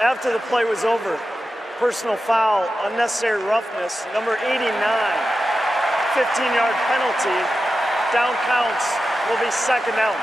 After the play was over, personal foul, unnecessary roughness, number 89, 15-yard penalty, down counts, will be second down.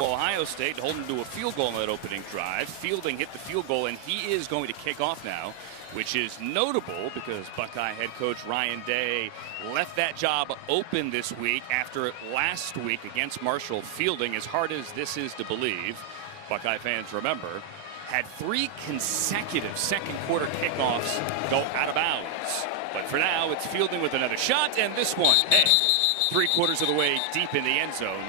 Ohio State holding to a field goal on that opening drive. Fielding hit the field goal, and he is going to kick off now, which is notable because Buckeye head coach Ryan Day left that job open this week after last week against Marshall. Fielding, as hard as this is to believe, Buckeye fans remember, had 3 consecutive second quarter kickoffs go out of bounds. But for now, it's Fielding with another shot, and this one, hey, 3/4 of the way deep in the end zone.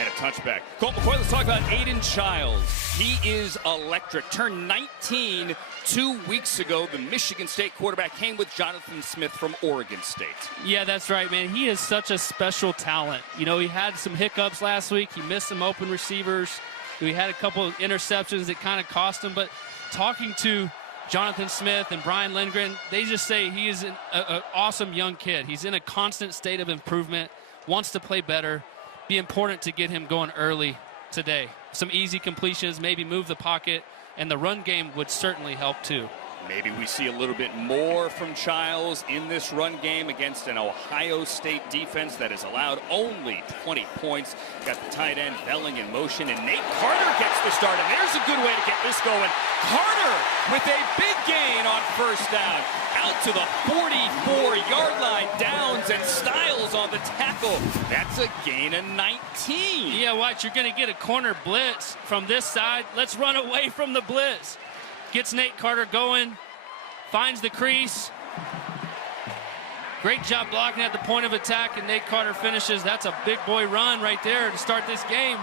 And a touchback. Colt McCoy, let's talk about Aiden Childs. He is electric. Turned 19 2 weeks ago. The Michigan State quarterback came with Jonathan Smith from Oregon State. Yeah, that's right, man. He is such a special talent. You know, he had some hiccups last week. He missed some open receivers. He had a couple of interceptions that kind of cost him. But talking to Jonathan Smith and Brian Lindgren, they just say he is an awesome young kid. He's in a constant state of improvement, wants to play better. Be important to get him going early today. Some easy completions, maybe move the pocket, and the run game would certainly help too. Maybe we see a little bit more from Childs in this run game against an Ohio State defense that has allowed only 20 points. Got the tight end Velling in motion, and Nate Carter gets the start, and there's a good way to get this going. Carter with a big gain on first down. Out to the 44-yard line. Downs and Styles on the tackle. That's a gain of 19. Yeah, watch, you're going to get a corner blitz from this side. Let's run away from the blitz. Gets Nate Carter going, finds the crease. Great job blocking at the point of attack, and Nate Carter finishes. That's a big boy run right there to start this game.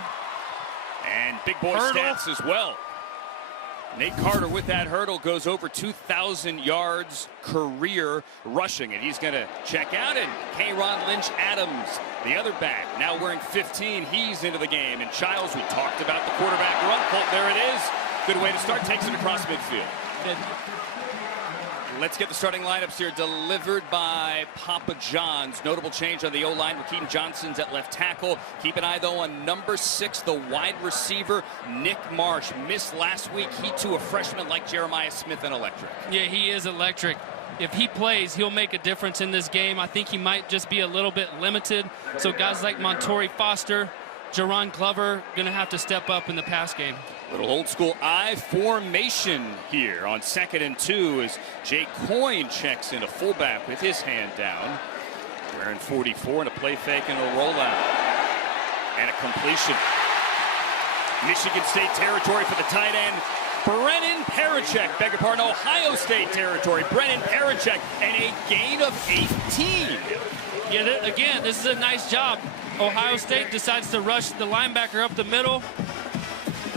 And big boy stats as well. Nate Carter with that hurdle goes over 2,000 yards career rushing, and he's going to check out. And K'Ron Lynch-Adams, the other back, now wearing 15. He's into the game. And Childs, we talked about the quarterback run. Colt, there it is. Good way to start. Takes it across midfield. Let's get the starting lineups here delivered by Papa John's. Notable change on the O-line. Rakeem Johnson's at left tackle. Keep an eye, though, on number 6, the wide receiver, Nick Marsh. Missed last week. He, too, a freshman like Jeremiah Smith and electric. Yeah, he is electric. If he plays, he'll make a difference in this game. I think he might just be a little bit limited. So guys like Montori Foster, Jerron Glover, going to have to step up in the pass game. Little old school I formation here on 2nd and 2 as Jay Coyne checks in a fullback with his hand down. Wearing 44 and a play fake and a rollout. And a completion. Michigan State territory for the tight end. Brennan Parachek, beg your pardon, Ohio State territory. Brennan Parachek and a gain of 18. Yeah, again, this is a nice job. Ohio State decides to rush the linebacker up the middle.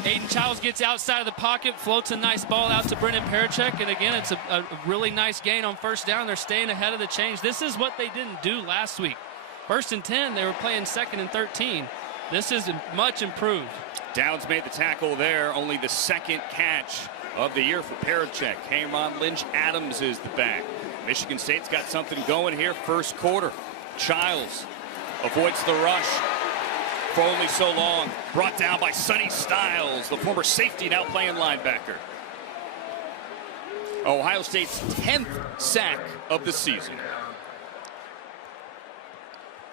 Aiden Childs gets outside of the pocket, floats a nice ball out to Brennan Parachek, and again, it's a really nice gain on first down. They're staying ahead of the change. This is what they didn't do last week. 1st and 10, they were playing 2nd and 13. This is much improved. Downs made the tackle there, only the 2nd catch of the year for Parachek. K'Ron Lynch-Adams is the back. Michigan State's got something going here, first quarter. Childs avoids the rush for only so long. Brought down by Sonny Styles, the former safety, now playing linebacker. Ohio State's 10th sack of the season.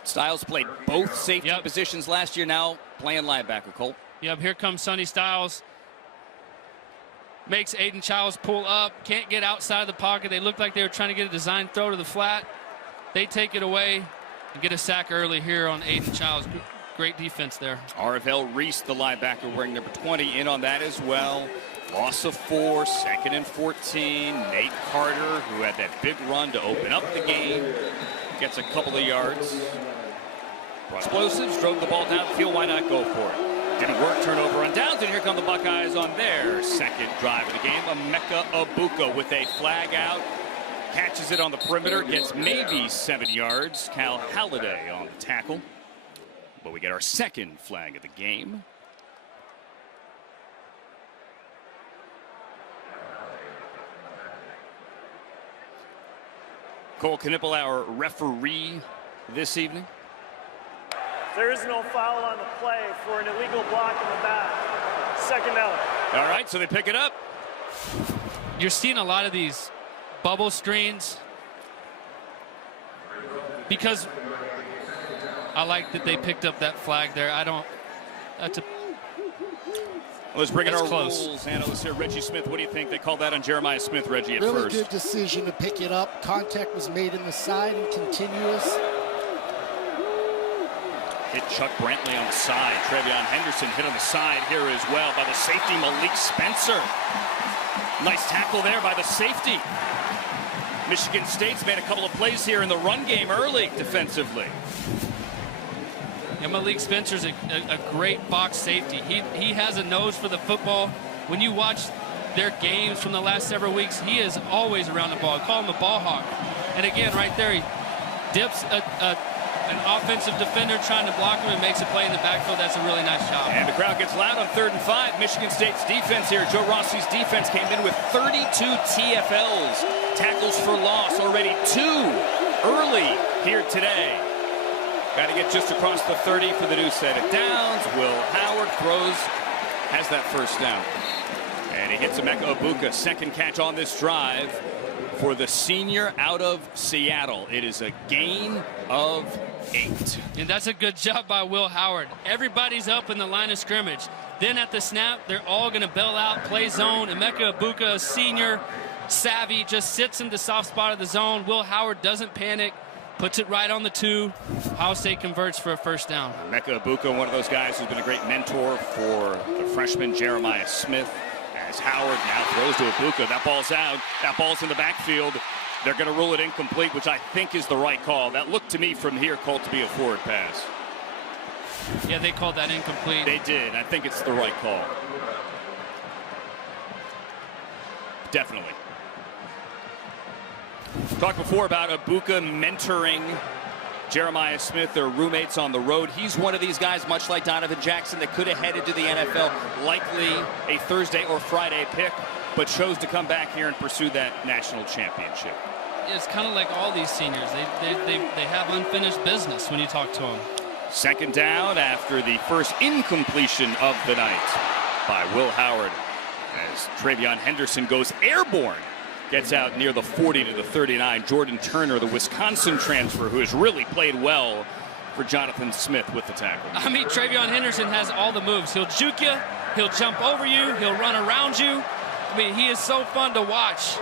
Styles played both safety positions last year, now playing linebacker, Colt. Yep, here comes Sonny Styles. Makes Aiden Childs pull up, can't get outside of the pocket. They looked like they were trying to get a design throw to the flat. They take it away and get a sack early here on Aiden Childs. Great defense there. RFL Reese, the linebacker, wearing number 20, in on that as well. Loss of 4, 2nd and 14. Nate Carter, who had that big run to open up the game, gets a couple of yards. Explosives, drove the ball down the field. Why not go for it? Didn't work. Turnover on downs, and here come the Buckeyes on their second drive of the game. Emeka Egbuka with a flag out. Catches it on the perimeter, gets maybe 7 yards. Cal Halliday on the tackle. But we get our second flag of the game. Cole Knippel, our referee this evening. There is no foul on the play for an illegal block in the back. Second down. All right, so they pick it up. You're seeing a lot of these bubble screens because I like that they picked up that flag there. Let's bring in our close. rules analyst here, Reggie Smith. What do you think? They called that on Jeremiah Smith, Reggie, at Really first. good decision to pick it up. Contact was made in the side and continuous. Hit Chuck Brantley on the side. Trevion Henderson hit on the side here as well by the safety, Malik Spencer. Nice tackle there by the safety. Michigan State's made a couple of plays here in the run game early defensively. And Malik Spencer's a great box safety. He has a nose for the football. When you watch their games from the last several weeks, he is always around the ball. Call him a ball hawk. And again, right there, he dips an offensive defender trying to block him and makes a play in the backfield. That's a really nice job. And the crowd gets loud on 3rd and 5. Michigan State's defense here. Joe Rossi's defense came in with 32 TFLs. Tackles for loss, already 2 early here today. Got to get just across the 30 for the new set of downs. Will Howard throws, has that first down. And he hits Emeka Egbuka. Second catch on this drive for the senior out of Seattle. It is a gain of 8. And that's a good job by Will Howard. Everybody's up in the line of scrimmage. Then at the snap, they're all going to bail out, play zone. Emeka Egbuka, a senior, savvy, just sits in the soft spot of the zone. Will Howard doesn't panic. Puts it right on the 2. Ohio State converts for a first down. Emeka Egbuka, one of those guys who's been a great mentor for the freshman Jeremiah Smith. As Howard now throws to Egbuka. That ball's out. That ball's in the backfield. They're going to rule it incomplete, which I think is the right call. That looked to me from here, Colt, to be a forward pass. Yeah, they called that incomplete. They did. I think it's the right call. Definitely. Talked before about Egbuka mentoring Jeremiah Smith, their roommates on the road. He's one of these guys, much like Donovan Jackson, that could have headed to the NFL, likely a Thursday or Friday pick, but chose to come back here and pursue that national championship. It's kind of like all these seniors. They have unfinished business when you talk to them. Second down after the first incompletion of the night by Will Howard as Trevion Henderson goes airborne. Gets out near the 40 to the 39. Jordan Turner, the Wisconsin transfer, who has really played well for Jonathan Smith with the tackle. I mean, Trevion Henderson has all the moves. He'll juke you. He'll jump over you. He'll run around you. I mean, he is so fun to watch.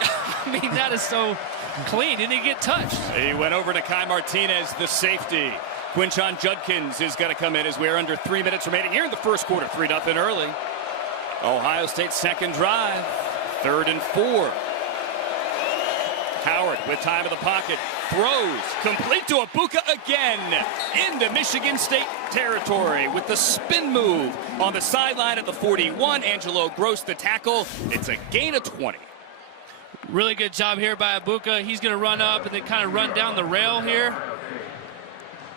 I mean, that is so clean. Didn't he get touched? He went over to Kai Martinez, the safety. Quinshon Judkins is going to come in as we're under 3 minutes remaining here in the first quarter. 3-0 early. Ohio State's second drive, 3rd and 4. Howard with time in the pocket, throws, complete to Egbuka again, into Michigan State territory with the spin move on the sideline at the 41. Angelo Gross the tackle. It's a gain of 20. Really good job here by Egbuka. He's going to run up and then kind of run down the rail here.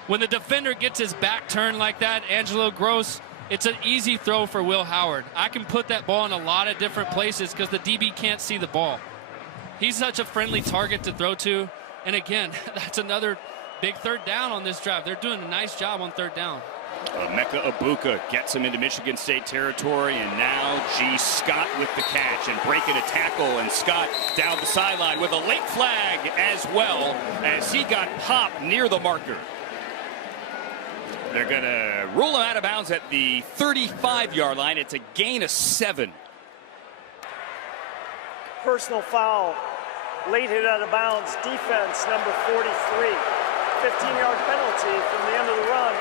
When the defender gets his back turned like that, Angelo Gross, it's an easy throw for Will Howard. I can put that ball in a lot of different places because the DB can't see the ball. He's such a friendly target to throw to. And again, that's another big 3rd down on this drive. They're doing a nice job on 3rd down. Emeka Egbuka gets him into Michigan State territory, and now G. Scott with the catch and breaking a tackle, and Scott down the sideline with a late flag as well as he got popped near the marker. They're going to rule him out of bounds at the 35-yard line. It's a gain of 7. Personal foul. Late hit out of bounds. Defense, number 43. 15-yard penalty from the end of the run.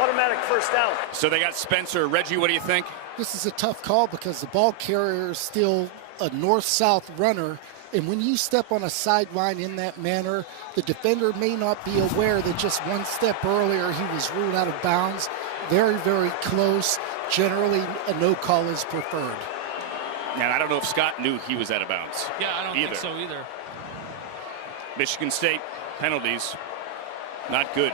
Automatic first down. So they got Spencer. Reggie, what do you think? This is a tough call because the ball carrier is still a north-south runner. And when you step on a sideline in that manner, the defender may not be aware that just one step earlier he was ruled out of bounds. Very, very close. Generally, a no call is preferred. And I don't know if Scott knew he was out of bounds. Yeah, I don't think so either. Michigan State penalties, not good.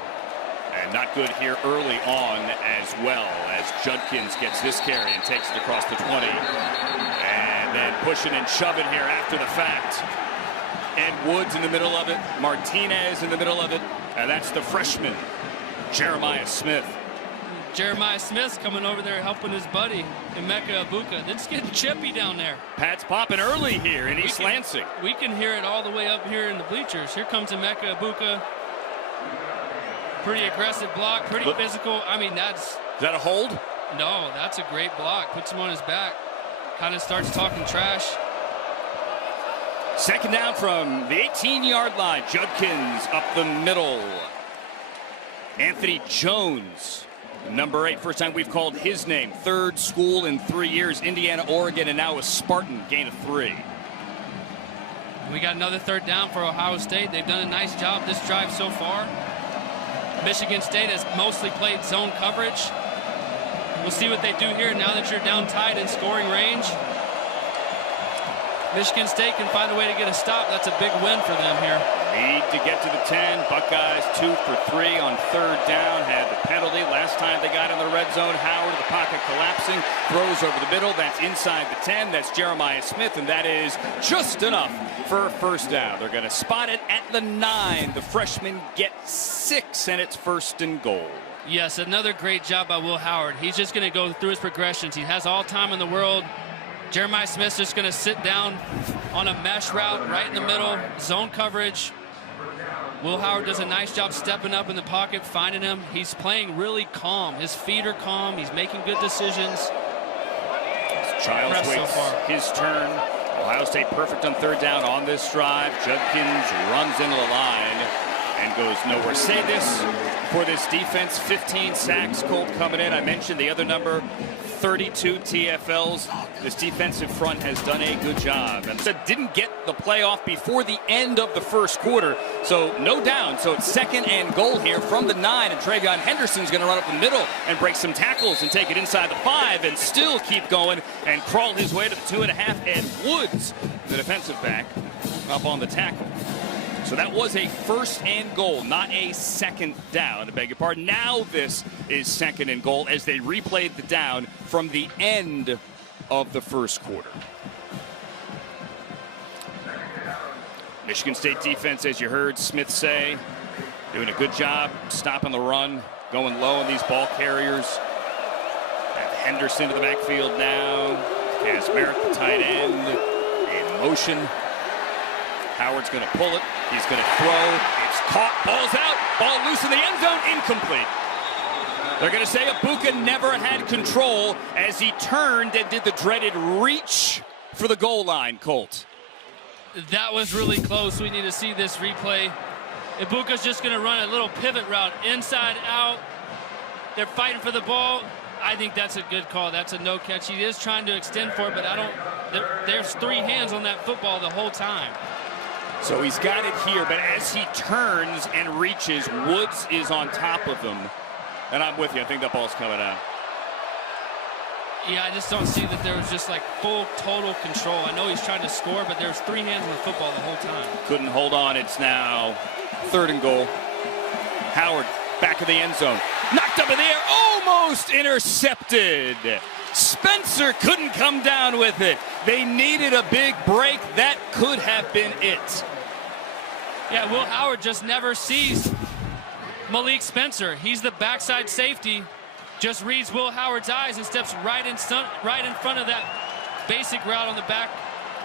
And not good here early on as well, as Judkins gets this carry and takes it across the 20. And then pushing and shoving here after the fact. Ed Woods in the middle of it, Martinez in the middle of it, and that's the freshman, Jeremiah Smith. Jeremiah Smith's coming over there helping his buddy, Emeka Egbuka. It's getting chippy down there. Pat's popping early here in East Lansing. We can hear it all the way up here in the bleachers. Here comes Emeka Egbuka. Pretty aggressive block, pretty physical. I mean, Is that a hold? No, that's a great block. Puts him on his back. Kind of starts talking trash. Second down from the 18-yard line. Judkins up the middle. Anthony Jones, number 8. First time we've called his name. Third school in 3 years. Indiana, Oregon, and now a Spartan. Gain of 3. We got another third down for Ohio State. They've done a nice job this drive so far. Michigan State has mostly played zone coverage. We'll see what they do here now that you're down tied in scoring range. Michigan State can find a way to get a stop. That's a big win for them here. Need to get to the 10. Buckeyes 2 for 3 on third down. Had the penalty last time they got in the red zone. Howard, the pocket collapsing, throws over the middle. That's inside the 10. That's Jeremiah Smith, and that is just enough for a first down. They're going to spot it at the 9. The freshman gets 6, and it's first and goal. Yes, another great job by Will Howard. He's just going to go through his progressions. He has all time in the world. Jeremiah Smith's just going to sit down on a mesh route right in the middle, zone coverage. Will Howard does a nice job stepping up in the pocket, finding him. He's playing really calm. His feet are calm. He's making good decisions. Childs waits his turn. Ohio State perfect on third down on this drive. Judkins runs into the line and goes nowhere. Say this for this defense, 15 sacks. Colt coming in. I mentioned the other number, 32 TFLs. This defensive front has done a good job. And didn't get the playoff before the end of the first quarter. So no down. So it's second and goal here from the 9. And Travion Henderson's going to run up the middle and break some tackles and take it inside the 5 and still keep going and crawl his way to the 2.5. And Woods, the defensive back, up on the tackle. So that was a first and goal, not a second down. I beg your pardon. Now this is second and goal as they replayed the down from the end of the first quarter. Michigan State defense, as you heard Smith say, doing a good job stopping the run, going low on these ball carriers. Have Henderson to the backfield now. Kasmerick, the tight end, in motion. Howard's going to pull it. He's going to throw. It's caught. Ball's out. Ball loose in the end zone. Incomplete. They're going to say Egbuka never had control as he turned and did the dreaded reach for the goal line, Colt. That was really close. We need to see this replay. Egbuka's just going to run a little pivot route, inside out. They're fighting for the ball. I think that's a good call. That's a no catch. He is trying to extend for it, but there's 3 hands on that football the whole time. So he's got it here, but as he turns and reaches, Woods is on top of him. And I'm with you. I think that ball's coming out. Yeah, I just don't see that there was just like full, total control. I know he's trying to score, but there's 3 hands on the football the whole time. Couldn't hold on. It's now third and goal. Howard, back of the end zone. Knocked up in the air, almost intercepted. Spencer couldn't come down with it. They needed a big break. That could have been it. Yeah, Will Howard just never sees Malik Spencer. He's the backside safety. Just reads Will Howard's eyes and steps right in front of that basic route on the back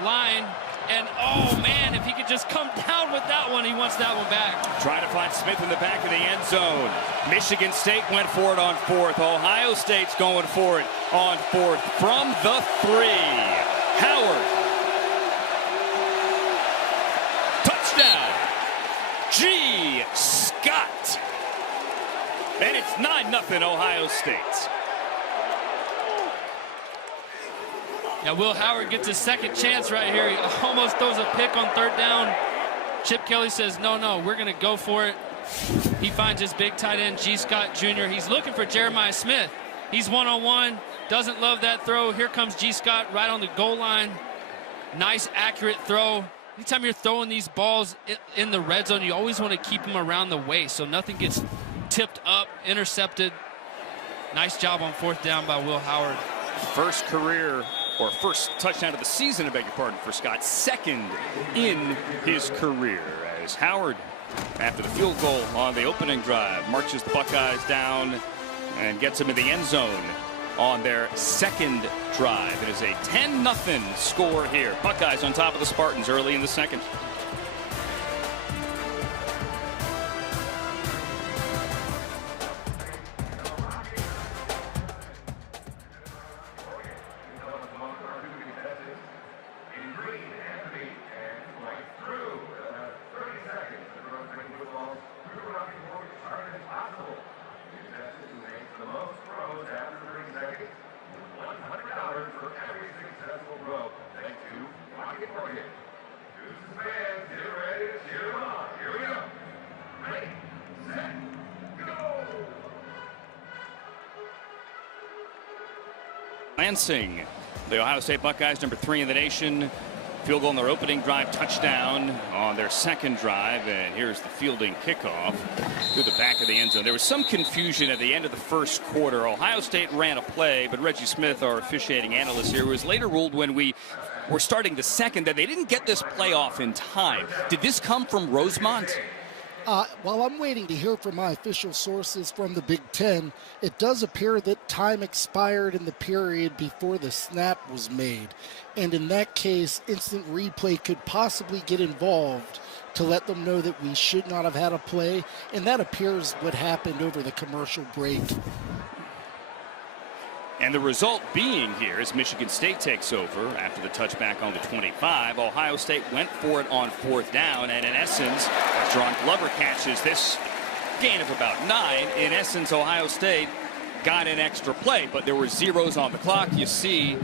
line. And, oh, man, if he could just come down with that one, he wants that one back. Trying to find Smith in the back of the end zone. Michigan State went for it on 4th. Ohio State's going for it on 4th. From the 3, Howard. Touchdown. G. Scott. And it's 9-0 Ohio State. Yeah, Will Howard gets his second chance right here. He almost throws a pick on third down. Chip Kelly says, no, we're going to go for it. He finds his big tight end, G. Scott Jr. He's looking for Jeremiah Smith. He's one-on-one, doesn't love that throw. Here comes G. Scott right on the goal line. Nice, accurate throw. Anytime you're throwing these balls in the red zone, you always want to keep them around the waist so nothing gets tipped up, intercepted. Nice job on fourth down by Will Howard. First touchdown of the season, I beg your pardon, for Scott. Second in his career, as Howard, after the field goal on the opening drive, marches the Buckeyes down and gets them in the end zone on their second drive. It is a 10-0 score here. Buckeyes on top of the Spartans early in the second. Lansing, the Ohio State Buckeyes, number 3 in the nation. Field goal on their opening drive, touchdown on their second drive, and here's the fielding kickoff to the back of the end zone. There was some confusion at the end of the first quarter. Ohio State ran a play, but Reggie Smith, our officiating analyst here, was later ruled when we were starting the second that they didn't get this play off in time. Did this come from Rosemont? While I'm waiting to hear from my official sources from the Big Ten, it does appear that time expired in the period before the snap was made. And in that case, instant replay could possibly get involved to let them know that we should not have had a play. And that appears what happened over the commercial break. And the result being here is Michigan State takes over after the touchback on the 25. Ohio State went for it on fourth down, and in essence, as Jerron Glover catches this gain of about 9, in essence, Ohio State got an extra play, but there were zeros on the clock. You see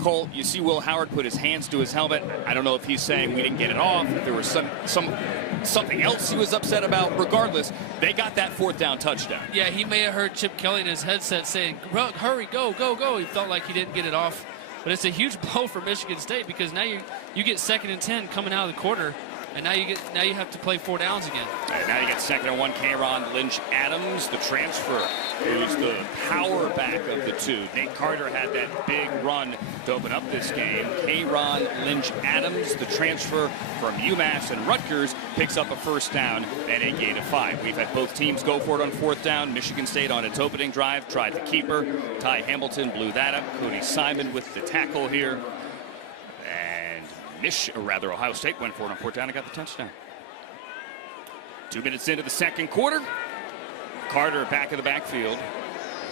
Colt, you see Will Howard put his hands to his helmet. I don't know if he's saying we didn't get it off, if there was something else he was upset about. Regardless, they got that fourth down touchdown. Yeah, he may have heard Chip Kelly in his headset saying, hurry, go, go, go. He felt like he didn't get it off. But it's a huge blow for Michigan State because now you get 2nd and 10 coming out of the quarter, and now you have to play 4 downs again. And now you get 2nd and 1. K'Ron Lynch-Adams, the transfer, who's the power back of the two. Nate Carter had that big run to open up this game. K'Ron Lynch-Adams, the transfer from UMass and Rutgers, picks up a first down and a gain of 5. We've had both teams go for it on fourth down. Michigan State on its opening drive tried the keeper. Ty Hamilton blew that up. Cody Simon with the tackle here. Ohio State went for it on fourth down and got the touchdown. 2 minutes into the second quarter. Carter back in the backfield.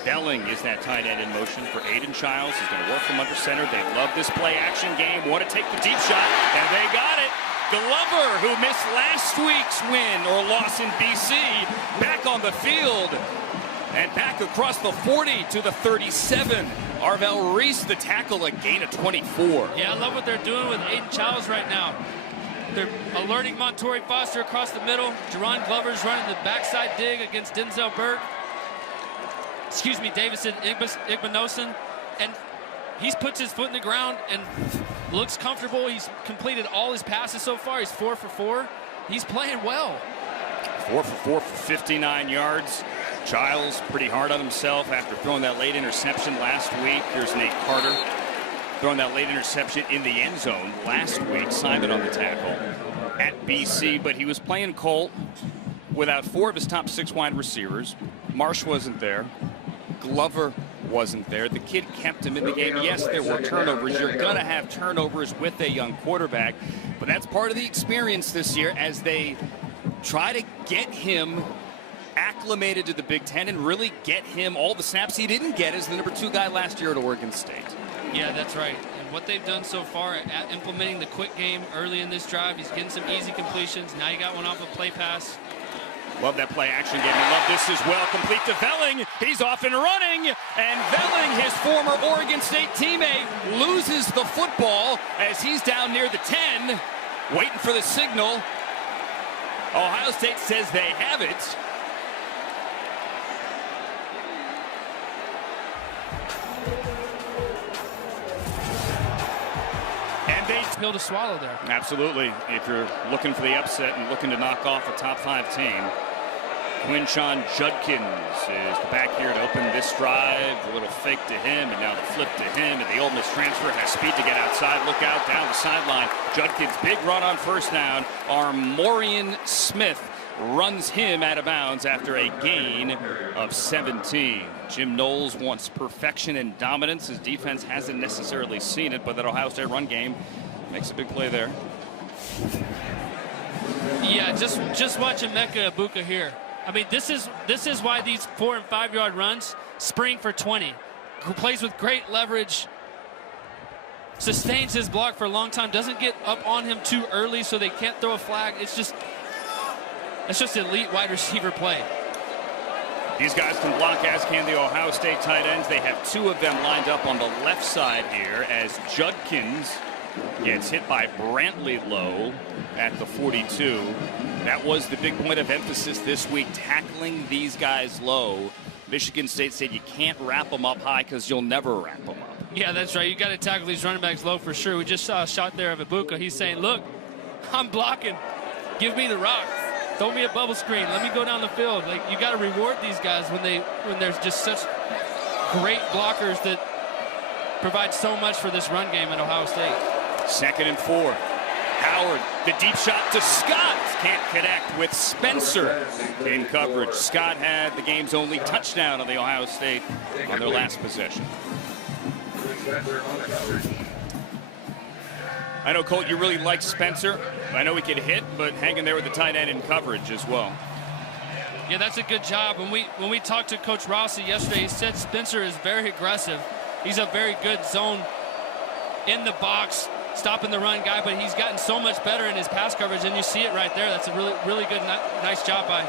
Belling is that tight end in motion for Aiden Childs. He's going to work from under center. They love this play action game. Want to take the deep shot, and they got it. Glover, who missed last week's win or loss in BC, back on the field and back across the 40 to the 37. Arvell Reese, the tackle, a gain of 24. Yeah, I love what they're doing with Aiden Childs right now. They're alerting Montorie Foster across the middle. Jerron Glover's running the backside dig against Denzel Burke. Davison Igbinosun. And he's puts his foot in the ground and looks comfortable. He's completed all his passes so far. He's 4 for 4. He's playing well. 4 for 4 for 59 yards. Childs pretty hard on himself after throwing that late interception last week. Here's Nate Carter throwing that late interception in the end zone last week. Simon on the tackle at BC, but he was playing Colt without 4 of his top 6 wide receivers. Marsh wasn't there. Glover wasn't there. The kid kept him in the game. Yes, there were turnovers. You're going to have turnovers with a young quarterback, but that's part of the experience this year as they try to get him acclimated to the Big Ten and really get him all the snaps he didn't get as the number 2 guy last year at Oregon State. Yeah, that's right. And what they've done so far at implementing the quick game early in this drive, he's getting some easy completions. Now you got one off a play pass. Love that play action game. I love this as well. Complete to Velling. He's off and running. And Velling, his former Oregon State teammate, loses the football as he's down near the 10, waiting for the signal. Ohio State says they have it. And they Pill to swallow there. absolutely, if you're looking for the upset and looking to knock off a top 5 team. Quinshon Judkins is back here to open this drive. A little fake to him, and now the flip to him. And the Ole Miss transfer has speed to get outside. Look out down the sideline. Judkins, big run on first down. Armorian Smith runs him out of bounds after a gain of 17. Jim Knowles wants perfection and dominance. His defense hasn't necessarily seen it, but that Ohio State run game makes a big play there. Yeah, just watch Emeka Egbuka here. I mean, this is why these 4- and 5-yard runs spring for 20. Who plays with great leverage, sustains his block for a long time, doesn't get up on him too early so they can't throw a flag. It's just elite wide receiver play. These guys can block, as can the Ohio State tight ends. They have 2 of them lined up on the left side here as Judkins gets hit by Brantley low at the 42. That was the big point of emphasis this week, tackling these guys low. Michigan State said you can't wrap them up high because you'll never wrap them up. Yeah, that's right. You got to tackle these running backs low for sure. We just saw a shot there of Egbuka. He's saying, look, I'm blocking. Give me the rock. Throw me a bubble screen. Let me go down the field. Like, you got to reward these guys when there's just such great blockers that provide so much for this run game at Ohio State. 2nd and 4. Howard, the deep shot to Scott. Can't connect with Spencer in coverage. Scott had the game's only touchdown on the Ohio State on their last possession. I know, Colt, you really like Spencer. I know he can hit, but hanging there with the tight end in coverage as well. Yeah, that's a good job. When we talked to Coach Rossi yesterday, he said Spencer is very aggressive. He's a very good zone in the box, stopping the run guy, but he's gotten so much better in his pass coverage, and you see it right there. That's a really good, nice job by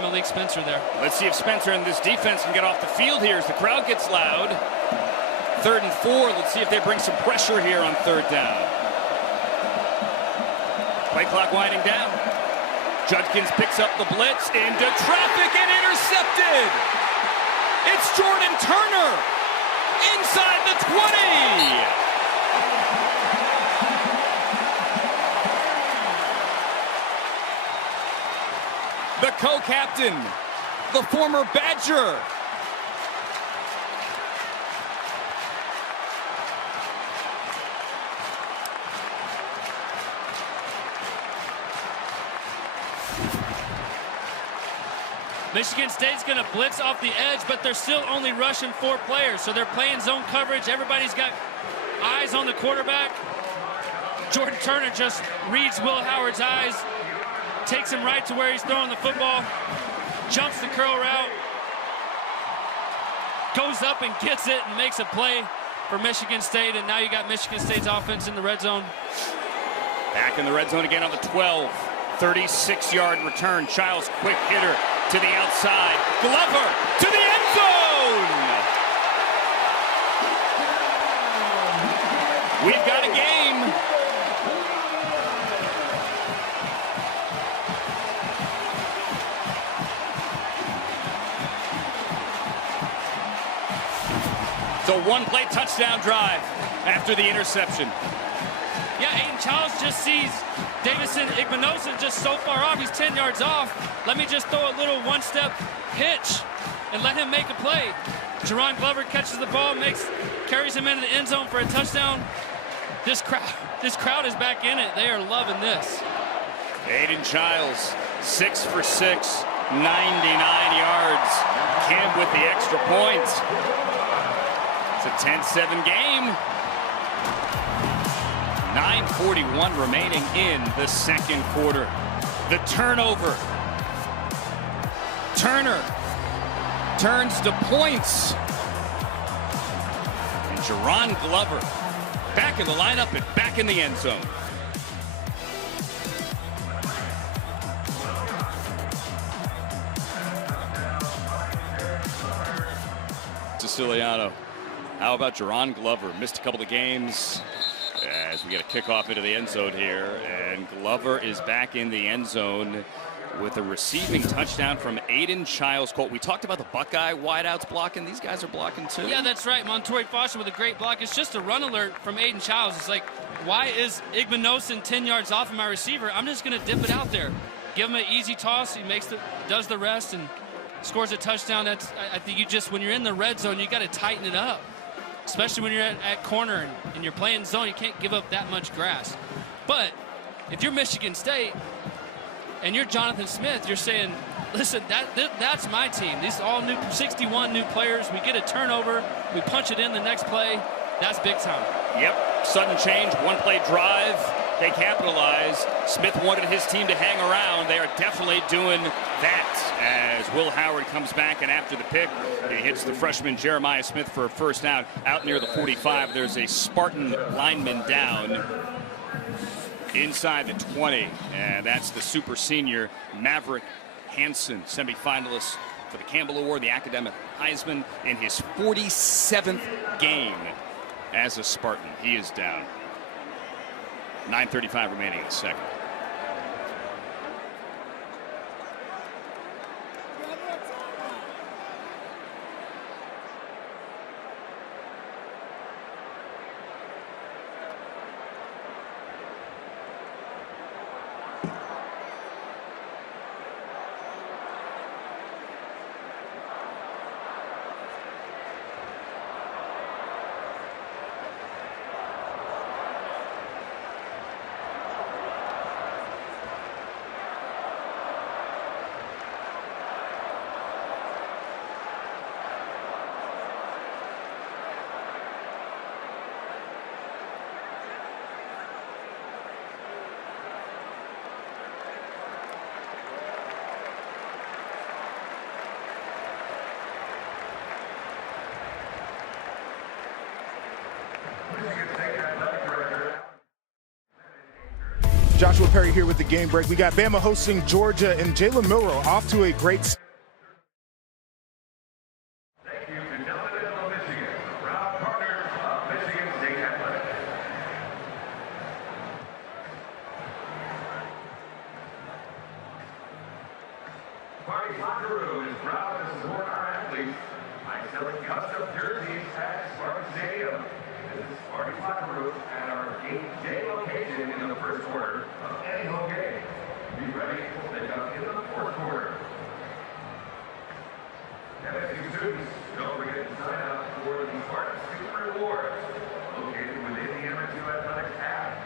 Malik Spencer there. Let's see if Spencer and this defense can get off the field here as the crowd gets loud. 3rd and 4. Let's see if they bring some pressure here on 3rd down. Play clock winding down. Judkins picks up the blitz into traffic and intercepted. It's Jordan Turner inside the 20. The co-captain, the former Badger. Michigan State's going to blitz off the edge, but they're still only rushing 4 players, so they're playing zone coverage. Everybody's got eyes on the quarterback. Jordan Turner just reads Will Howard's eyes, takes him right to where he's throwing the football, jumps the curl route, goes up and gets it and makes a play for Michigan State, and now you got Michigan State's offense in the red zone. Back in the red zone again on the 12. 36-yard return. Childs, quick hitter to the outside. Glover to the end zone. We've got a game. It's a one-play touchdown drive after the interception. Yeah, Aiden Childs just sees Davison Igbinosun just so far off. He's 10 yards off. Let me just throw a little one-step pitch and let him make a play. Jerron Glover catches the ball, carries him into the end zone for a touchdown. This crowd is back in it. They are loving this. Aiden Childs, 6 for 6, 99 yards. Kim with the extra point. It's a 10-7 game. 9:41 remaining in the second quarter. The turnover. Turner turns to points. And Jerron Glover back in the lineup and back in the end zone. to Siciliano. How about Jerron Glover? Missed a couple of games as we get a kickoff into the end zone here. And Glover is back in the end zone with a receiving touchdown from Aiden Childs-Colt. We talked about the Buckeye wideouts blocking. These guys are blocking too. Yeah, that's right. Montorie Foster with a great block. It's just a run alert from Aiden Childs. It's like, why is Igbenogson 10 yards off of my receiver? I'm just going to dip it out there. Give him an easy toss. He does the rest and scores a touchdown. I think when you're in the red zone, you got to tighten it up, especially when you're at corner and you're playing zone. You can't give up that much grass. But if you're Michigan State and you're Jonathan Smith, you're saying, listen, that's my team. These are all new, 61 new players. We get a turnover, we punch it in the next play. That's big time. Yep, sudden change, one-play drive. They capitalize. Smith wanted his team to hang around. They are definitely doing that as Will Howard comes back, and after the pick, he hits the freshman Jeremiah Smith for a first down. Out near the 45, there's a Spartan lineman down inside the 20, and that's the super senior Maverick Hansen, semifinalist for the Campbell Award, the academic Heisman, in his 47th game as a Spartan. He is down. 9:35 remaining in the second. Joshua Perry here with the game break. We got Bama hosting Georgia, and Jalen Milroe off to a great start. Thank you to Delaware, Michigan, proud partners of Michigan State Athletics. Party Locker Room is proud to support our athletes by selling custom jerseys at Spartan Stadium. This is Party Locker Room at our game day location in the first quarter of any home game. Be ready to pick up in the fourth quarter. MSU students, don't forget to sign up for the Spartan Student Rewards located within the MSU Athletics app.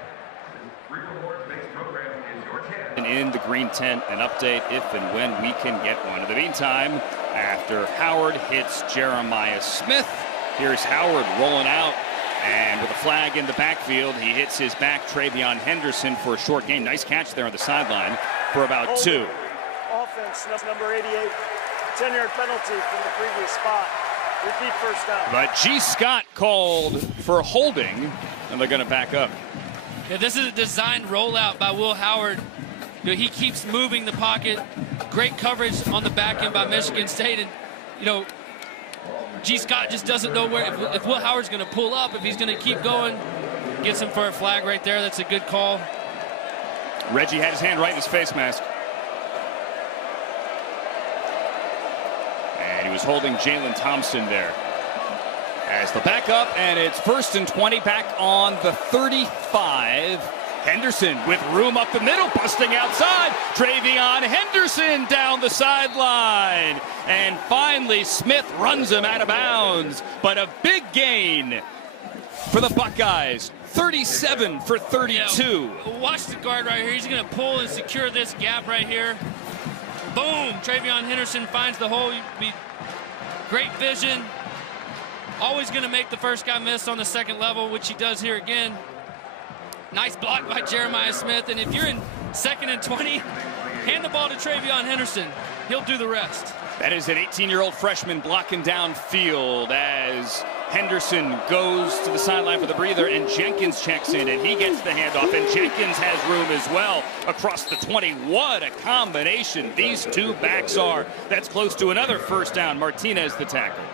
This free rewards-based program is your chance. And in the green tent, an update if and when we can get one. In the meantime, after Howard hits Jeremiah Smith, here's Howard rolling out. And with a flag in the backfield, he hits his back, Travion Henderson, for a short gain. Nice catch there on the sideline for about 2. Offense, number 88. 10-yard penalty from the previous spot. Repeat first down. But G. Scott called for holding, and they're going to back up. Yeah, this is a designed rollout by Will Howard. You know, he keeps moving the pocket. Great coverage on the back end by Michigan State. And, you know, G. Scott just doesn't know where, if Will Howard's going to pull up, if he's going to keep going. Gets him for a flag right there. That's a good call. Reggie had his hand right in his face mask. And he was holding Jalen Thompson there as the backup, and it's 1st and 20 back on the 35. Henderson with room up the middle, busting outside. Travion Henderson down the sideline. And finally, Smith runs him out of bounds. But a big gain for the Buckeyes. 37 for 32. Yeah, watch the guard right here. He's going to pull and secure this gap right here. Boom! Travion Henderson finds the hole. Great vision. Always going to make the first guy miss on the second level, which he does here again. Nice block by Jeremiah Smith. And if you're in 2nd and 20, hand the ball to Travion Henderson. He'll do the rest. That is an 18-year-old freshman blocking downfield as Henderson goes to the sideline for the breather, and Jenkins checks in, and he gets the handoff, and Jenkins has room as well across the 20. What a combination these two backs are. That's close to another first down. Martinez the tackle.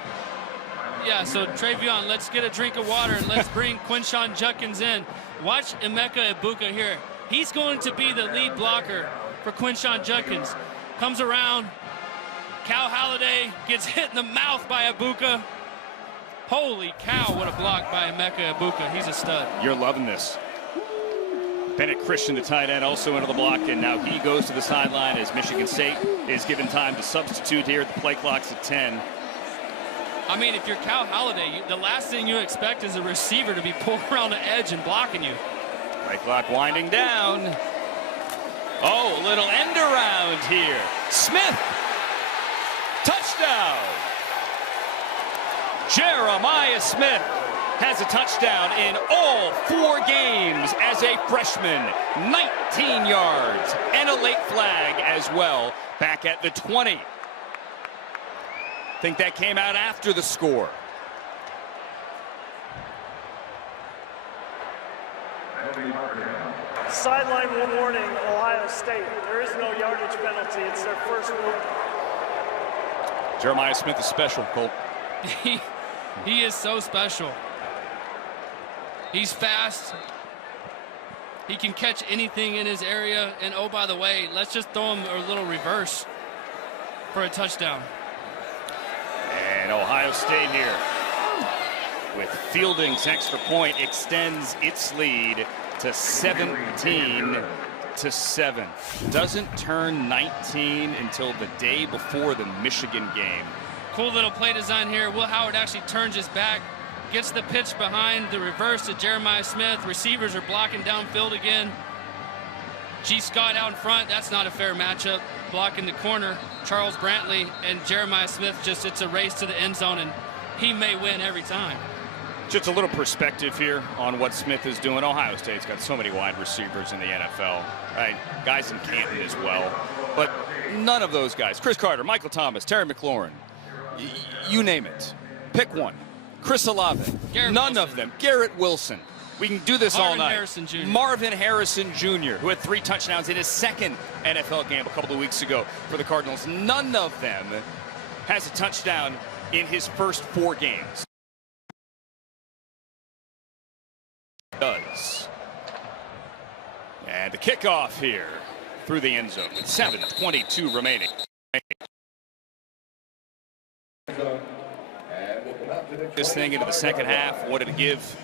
Yeah, so Travion, let's get a drink of water and let's bring Quinshon Judkins in. Watch Emeka Egbuka here. He's going to be the lead blocker for Quinshon Judkins. Comes around. Cal Halliday gets hit in the mouth by Egbuka. Holy cow, what a block by Emeka Egbuka. He's a stud. You're loving this. Bennett Christian, the tight end, also into the block, and now he goes to the sideline as Michigan State is given time to substitute here. The play clock's at 10. I mean, if you're Cal Halliday, the last thing you expect is a receiver to be pulled around the edge and blocking you. Play clock winding down. Oh, a little end around here. Smith. Touchdown. Jeremiah Smith has a touchdown in all 4 games as a freshman. 19 yards and a late flag as well back at the 20. Think that came out after the score. Sideline warning, Ohio State. There is no yardage penalty. It's their first rule. Jeremiah Smith is special, Colt. He is so special. He's fast. He can catch anything in his area. And oh, by the way, let's just throw him a little reverse for a touchdown. And Ohio State here with Fielding's extra point extends its lead to 17-7. Doesn't turn 19 until the day before the Michigan game. Cool little play design here. Will Howard actually turns his back, gets the pitch behind the reverse to Jeremiah Smith. Receivers are blocking downfield again. G. Scott out in front. That's not a fair matchup. Blocking the corner. Charles Brantley and Jeremiah Smith, just it's a race to the end zone, and he may win every time. Just a little perspective here on what Smith is doing. Ohio State's got so many wide receivers in the NFL, right? Guys in Canton as well. But none of those guys, Chris Carter, Michael Thomas, Terry McLaurin, you name it. Pick one. Chris Olave, none of them. Garrett Wilson. We can do this all night. Marvin Harrison Jr., who had 3 touchdowns in his second NFL game a couple of weeks ago for the Cardinals. None of them has a touchdown in his first 4 games. Does. And the kickoff here through the end zone with 7:22 remaining. This thing into the second half, wanted to give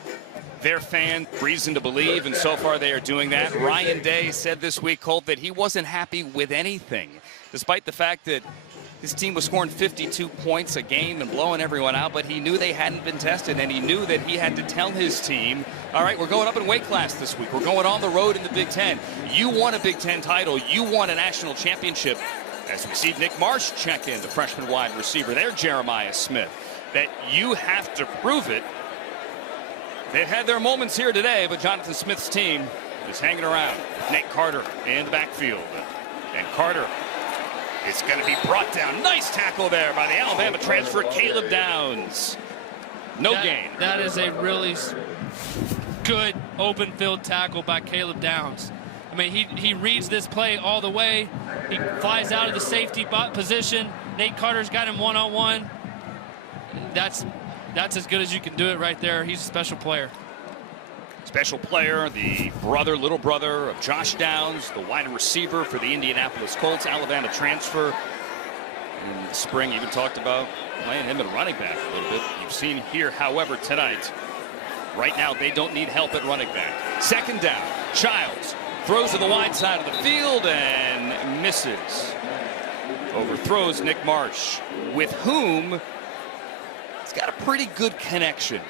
their fan reason to believe, and so far they are doing that. Ryan Day said this week, Colt, that he wasn't happy with anything, despite the fact that his team was scoring 52 points a game and blowing everyone out, but he knew they hadn't been tested, and he knew that he had to tell his team, all right, we're going up in weight class this week. We're going on the road in the Big Ten. You won a Big Ten title. You won a national championship. As we see Nick Marsh check in, the freshman wide receiver there, Jeremiah Smith, that you have to prove it. They've had their moments here today, but Jonathan Smith's team is hanging around. Nate Carter in the backfield. And Carter is going to be brought down. Nice tackle there by the Alabama transfer, Caleb Downs. No gain. That is a really good open field tackle by Caleb Downs. I mean, he reads this play all the way. He flies out of the safety position. Nate Carter's got him one-on-one. That's as good as you can do it right there. He's a special player. Special player, the little brother of Josh Downs, the wide receiver for the Indianapolis Colts, Alabama transfer. In the spring, even talked about playing him at running back a little bit. You've seen here, however, tonight, right now, they don't need help at running back. Second down, Childs throws to the wide side of the field and misses. Overthrows Nick Marsh, with whom he's got a pretty good connection.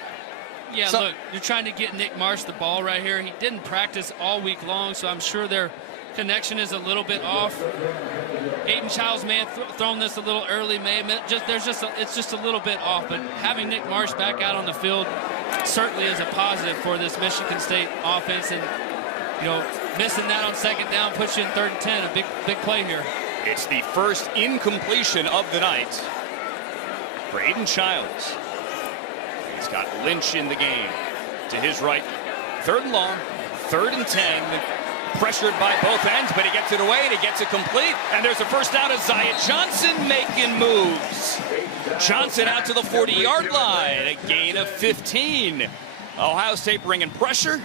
Yeah, look, you're trying to get Nick Marsh the ball right here. He didn't practice all week long, so I'm sure their connection is a little bit off. Aiden Childs may have thrown this a little early, it's just a little bit off, but having Nick Marsh back out on the field certainly is a positive for this Michigan State offense, and you know, missing that on second down puts you in 3rd and 10, a big play here. It's the first incompletion of the night for Aiden Childs. He's got Lynch in the game. To his right, 3rd and long, 3rd and 10. Pressured by both ends, but he gets it away and he gets it complete. And there's a first down. Isaiah Johnson making moves. Childs. Johnson out to the 40-yard line, a gain of 15. Ohio State bringing pressure,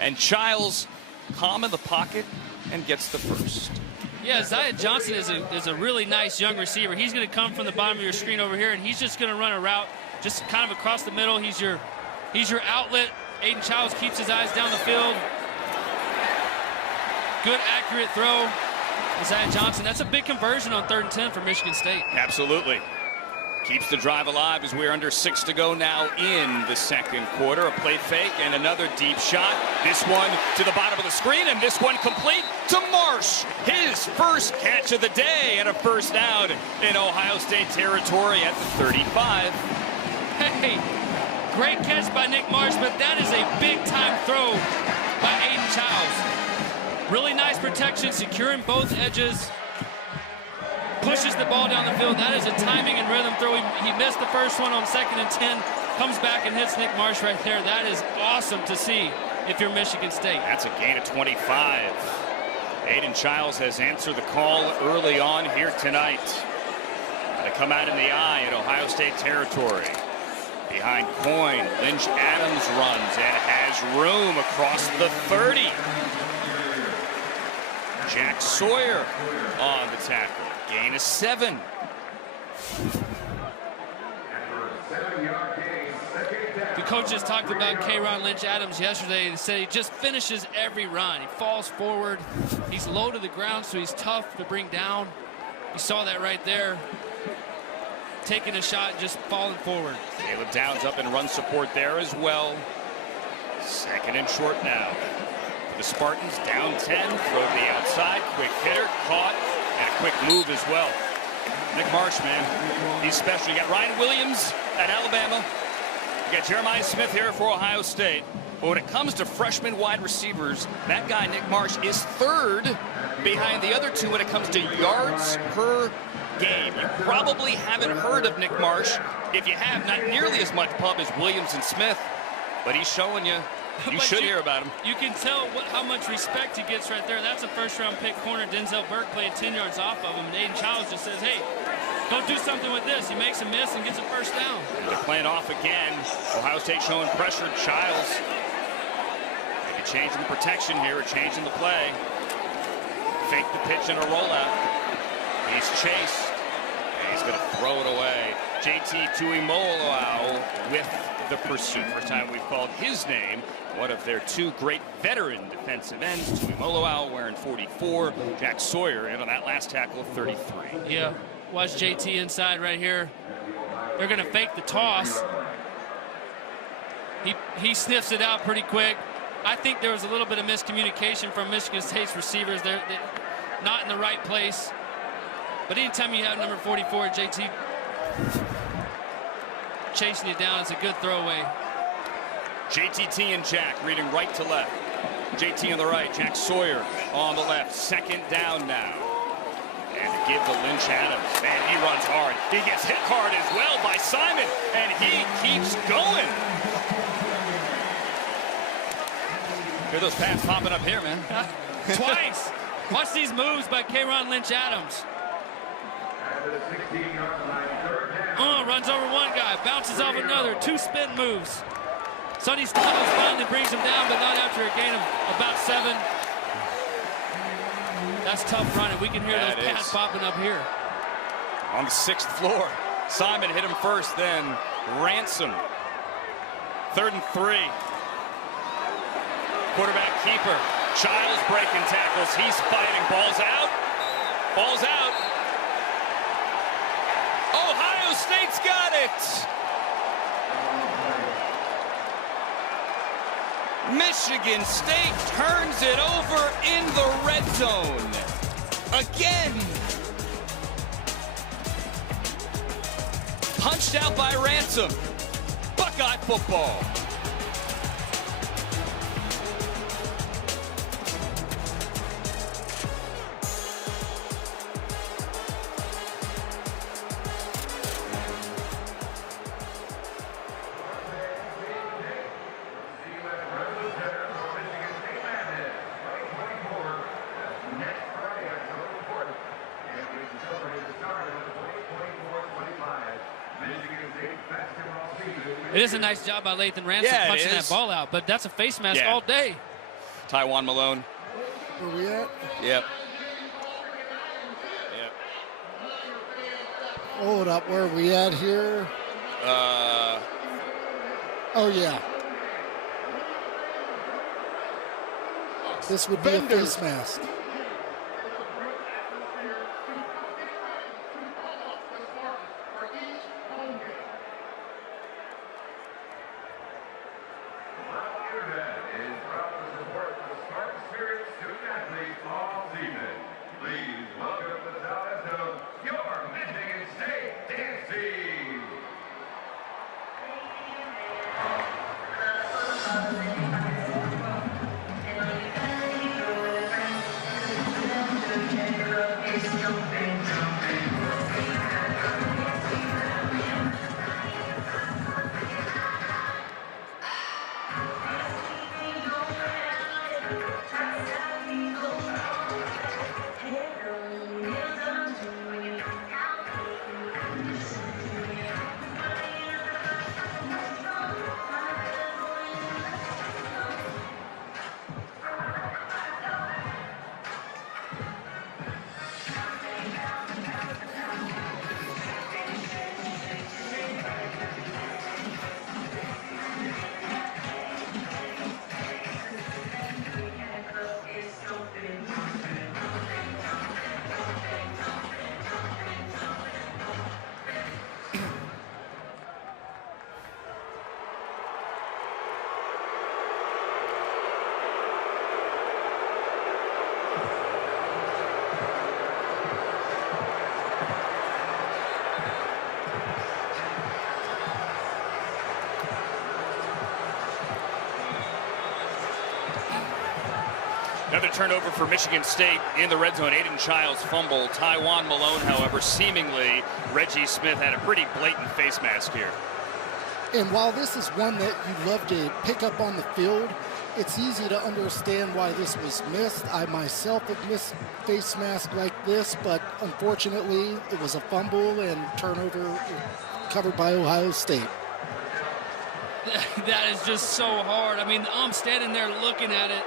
and Childs calm in the pocket and gets the first. Yeah, Isaiah Johnson is a really nice young receiver. He's going to come from the bottom of your screen over here, and he's just going to run a route just kind of across the middle. He's your outlet. Aiden Childs keeps his eyes down the field. Good, accurate throw. Isaiah Johnson, that's a big conversion on 3rd and 10 for Michigan State. Absolutely. Keeps the drive alive as we're under 6 to go now in the second quarter. A play fake and another deep shot. This one to the bottom of the screen, and this one complete to Marsh. His first catch of the day and a first down in Ohio State territory at the 35. Hey, great catch by Nick Marsh, but that is a big-time throw by Aiden Childs. Really nice protection, securing both edges. Pushes the ball down the field. That is a timing and rhythm throw. He missed the first one on 2nd and 10. Comes back and hits Nick Marsh right there. That is awesome to see if you're Michigan State. That's a gain of 25. Aiden Childs has answered the call early on here tonight. They come out in the eye in Ohio State territory. Behind Coyne, Lynch Adams runs and has room across the 30. Jack Sawyer on the tackle. Gain of 7. The coaches talked about K-Ron Lynch Adams yesterday. They said he just finishes every run. He falls forward. He's low to the ground, so he's tough to bring down. You saw that right there. Taking a shot, just falling forward. Caleb Downs up in run support there as well. 2nd and short now. The Spartans down 10, throw to the outside, quick hitter, caught, and a quick move as well. Nick Marsh, man, he's special. You got Ryan Williams at Alabama. You got Jeremiah Smith here for Ohio State. But when it comes to freshman wide receivers, that guy, Nick Marsh, is 3rd behind the other 2 when it comes to yards per game. You probably haven't heard of Nick Marsh. If you have, not nearly as much pub as Williams and Smith, but he's showing you. You should hear about him. You can tell how much respect he gets right there. That's a first-round pick corner. Denzel Burke played 10 yards off of him. And Aiden Childs just says, hey, go do something with this. He makes a miss and gets a first down. They're playing off again. Ohio State showing pressure. Childs. Maybe changing the protection here or changing the play. Fake the pitch and a rollout. He's chased. And he's going to throw it away. JT Tuimoloau with the pursuit. First time we've called his name. One of their 2 great veteran defensive ends. Tuimoloau wearing 44. Jack Sawyer in on that last tackle of 33. Yeah, watch JT inside right here. They're going to fake the toss. He sniffs it out pretty quick. I think there was a little bit of miscommunication from Michigan State's receivers. They're not in the right place. But anytime you have number 44, JT chasing it down, it's a good throwaway. JTT and Jack reading right to left. JT on the right, Jack Sawyer on the left. 2nd down now. And to give to Lynch Adams. Man, he runs hard. He gets hit hard as well by Simon, and he keeps going. Hear those pads popping up here, man. Twice. Watch these moves by K-Ron Lynch Adams. Runs over one guy, bounces off another, 2 spin moves. Sonny Styles finally brings him down, but not after a gain of about 7. That's tough running. We can hear those pads popping up here. On the 6th floor. Simon hit him first, then Ransom. 3rd and 3. Quarterback keeper. Childs breaking tackles. He's fighting. Ball's out. Ball's out. Ohio State's got it. Michigan State turns it over in the red zone. Again. Punched out by Ransom. Buckeye football. It is a nice job by Lathan Ransom Yeah, it punching that is. ball out, but that's a face mask Yeah. all day. Taiwan Malone. Where we at? Yep. Hold up, where are we at here? Oh, yeah. This would be a face mask. Is proud to support the Spartan Spirit student athletes all season. Please welcome the sound of your Michigan State dance team. Another turnover for Michigan State in the red zone. Aiden Childs fumble. Taiwan Malone, however, seemingly Reggie Smith had a pretty blatant face mask here. And while this is one that you love to pick up on the field, it's easy to understand why this was missed. I myself have missed face mask like this, but unfortunately it was a fumble and turnover covered by Ohio State. That is just so hard. I mean, I'm standing there looking at it.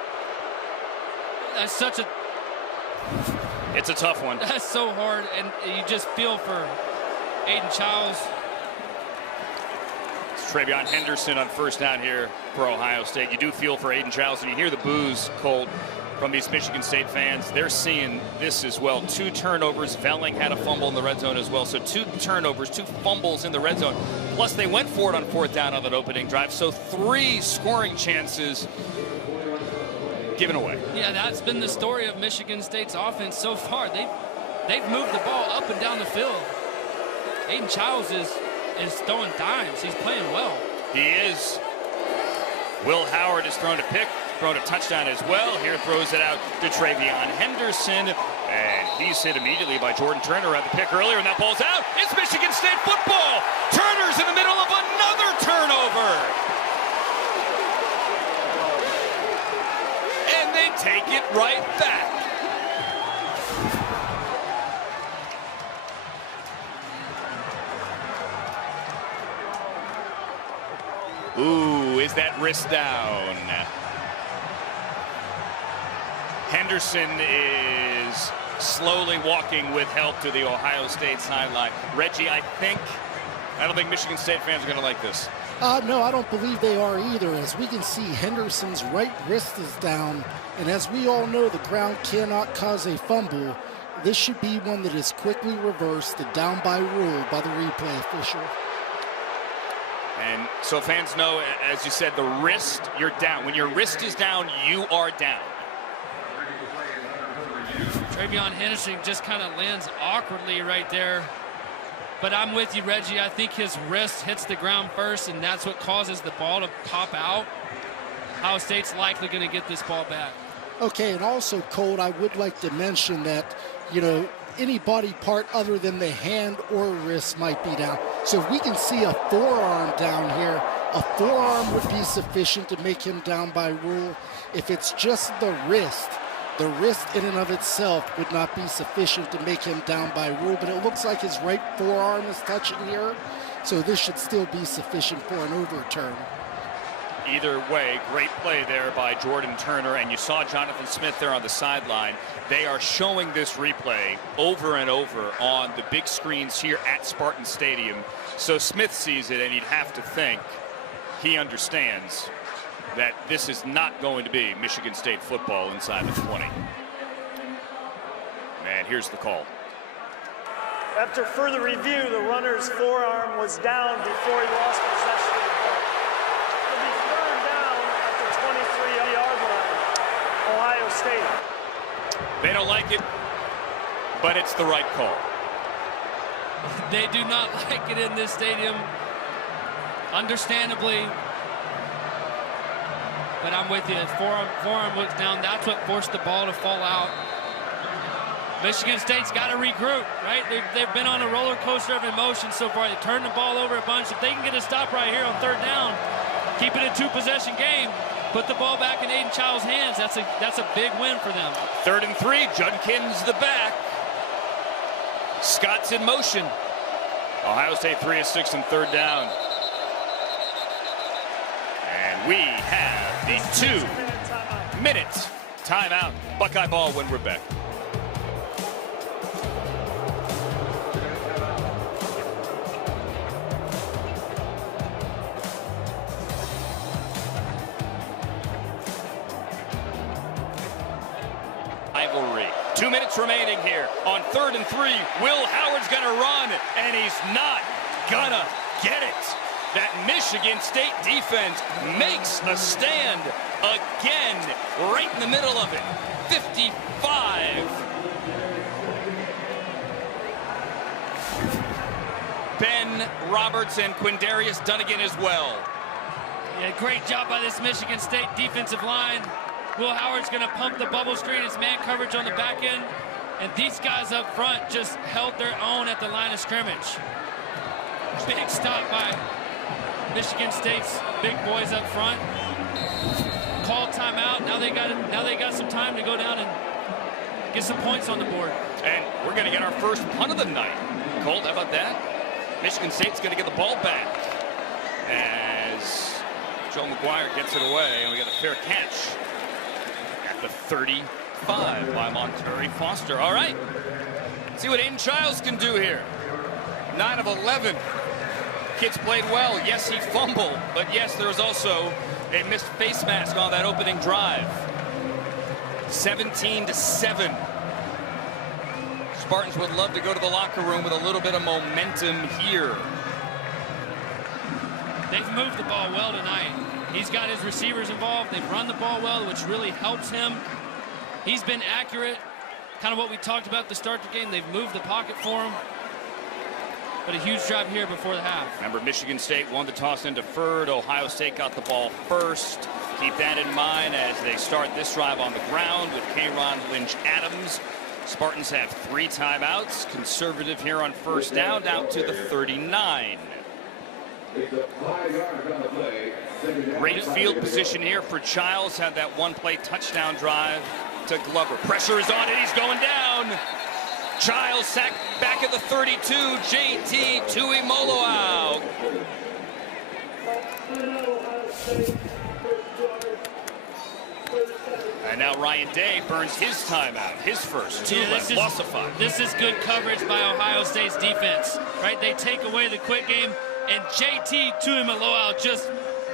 That's such a... It's a tough one. That's so hard, and you just feel for Aiden Childs. It's Travion Henderson on first down here for Ohio State. You do feel for Aiden Childs, and you hear the boos, Colt, from these Michigan State fans. They're seeing this as well. 2 turnovers. Velling had a fumble in the red zone as well. So 2 turnovers, 2 fumbles in the red zone. Plus, they went for it on 4th down on that opening drive. So 3 scoring chances given away. Yeah, that's been the story of Michigan State's offense so far. They've moved the ball up and down the field. Aiden Childs is throwing dimes. He's playing well. He is. Will Howard has thrown a touchdown as well. Here throws it out to Travion Henderson. And he's hit immediately by Jordan Turner at the pick earlier, and that ball's out. It's Michigan State football. Turner's in the middle of another turnover. And they take it right back. Ooh, is that wrist down? Henderson is slowly walking with help to the Ohio State sideline. Reggie, I don't think Michigan State fans are going to like this. No, I don't believe they are either. As we can see, Henderson's right wrist is down, and as we all know, the ground cannot cause a fumble. This should be one that is quickly reversed, the down by rule by the replay official. And so fans know, as you said, the wrist, you're down. When your wrist is down, you are down. Travion Henderson just kind of lands awkwardly right there. But I'm with you, Reggie. I think his wrist hits the ground first, and that's what causes the ball to pop out. Ohio State's likely going to get this ball back. Okay, and also, Colt, I would like to mention that, any body part other than the hand or wrist might be down. So if we can see a forearm down here, a forearm would be sufficient to make him down by rule. If it's just the wrist in and of itself would not be sufficient to make him down by rule, but it looks like his right forearm is touching here. So this should still be sufficient for an overturn. Either way, great play there by Jordan Turner, and you saw Jonathan Smith there on the sideline. They are showing this replay over and over on the big screens here at Spartan Stadium. So Smith sees it, and you'd have to think he understands that this is not going to be Michigan State football inside the 20. And here's the call. After further review, the runner's forearm was down before he lost possession of the ball. He'll be thrown down at the 23-yard line, Ohio State. They don't like it, but it's the right call. They do not like it in this stadium, understandably. But I'm with you. Forearm was down. That's what forced the ball to fall out. Michigan State's got to regroup, right? They've been on a roller coaster of emotion so far. They turned the ball over a bunch. If they can get a stop right here on third down, keep it a two-possession game, put the ball back in Aiden Child's hands, that's a big win for them. 3rd and 3, Judkins the back. Scott's in motion. Ohio State 3 of 6 and third down. And we have the 2-minute timeout. Buckeye ball when we're back. Rivalry. 2 minutes remaining here on 3rd and 3. Will Howard's gonna run, and he's not gonna get it. That Michigan State defense makes a stand again, right in the middle of it. 55. Ben Roberts and Quindarius Dunnigan as well. Yeah, great job by this Michigan State defensive line. Will Howard's going to pump the bubble screen. It's man coverage on the back end. And these guys up front just held their own at the line of scrimmage. Big stop by Michigan State's big boys up front. Called timeout. Now they got some time to go down and get some points on the board. And we're going to get our first punt of the night. Colt, how about that? Michigan State's going to get the ball back as Joe McGuire gets it away, and we got a fair catch at the 35 by Monterey Foster. All right, let's see what Aiden Childs can do here. 9 of 11. Kids played well. Yes, he fumbled, but yes, there was also a missed face mask on that opening drive. 17-7. Spartans would love to go to the locker room with a little bit of momentum here. They've moved the ball well tonight. He's got his receivers involved. They've run the ball well, which really helps him. He's been accurate. Kind of what we talked about at the start of the game. They've moved the pocket for him. But a huge drive here before the half. Remember, Michigan State won the toss in deferred. Ohio State got the ball first. Keep that in mind as they start this drive on the ground with K'Ron Lynch-Adams. Spartans have 3 timeouts. Conservative here on first down to the 39. Great field position here for Childs. Had that one-play touchdown drive to Glover. Pressure is on it. He's going down. Childs sacked back at the 32. JT Tuimoloau. And now Ryan Day burns his timeout, his first. 2 left, loss of 5. This is good coverage by Ohio State's defense, right? They take away the quick game, and JT Tuimoloau just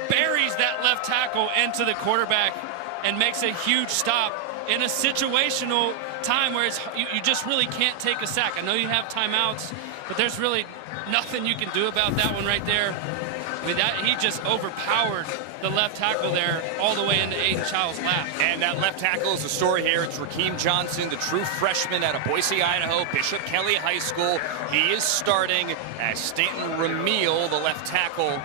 buries that left tackle into the quarterback and makes a huge stop in a situational time where you just really can't take a sack. I know you have timeouts, but there's really nothing you can do about that one right there. I mean, he just overpowered the left tackle there all the way into Aiden Child's lap. And that left tackle is the story here. It's Rakeem Johnson, the true freshman out of Boise, Idaho, Bishop Kelly High School. He is starting as Stanton Ramil, the left tackle,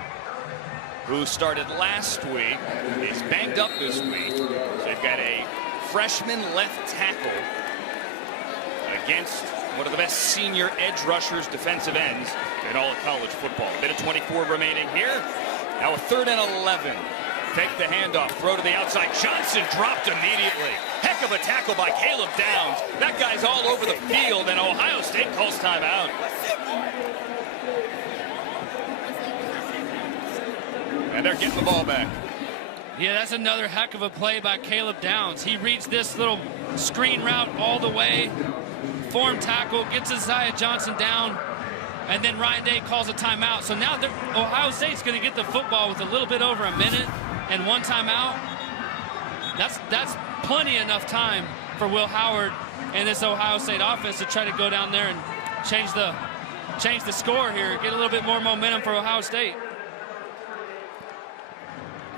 who started last week, is banged up this week. So they've got a freshman left tackle against one of the best senior edge rushers, defensive ends in all of college football. Minute 24 remaining here. Now a 3rd and 11. Take the handoff, throw to the outside. Johnson dropped immediately. Heck of a tackle by Caleb Downs. That guy's all over the field, and Ohio State calls timeout. And they're getting the ball back. Yeah, that's another heck of a play by Caleb Downs. He reads this little screen route all the way, form tackle, gets Isaiah Johnson down, and then Ryan Day calls a timeout. So now Ohio State's going to get the football with a little bit over a minute and one timeout. That's plenty enough time for Will Howard and this Ohio State offense to try to go down there and change the score here, get a little bit more momentum for Ohio State.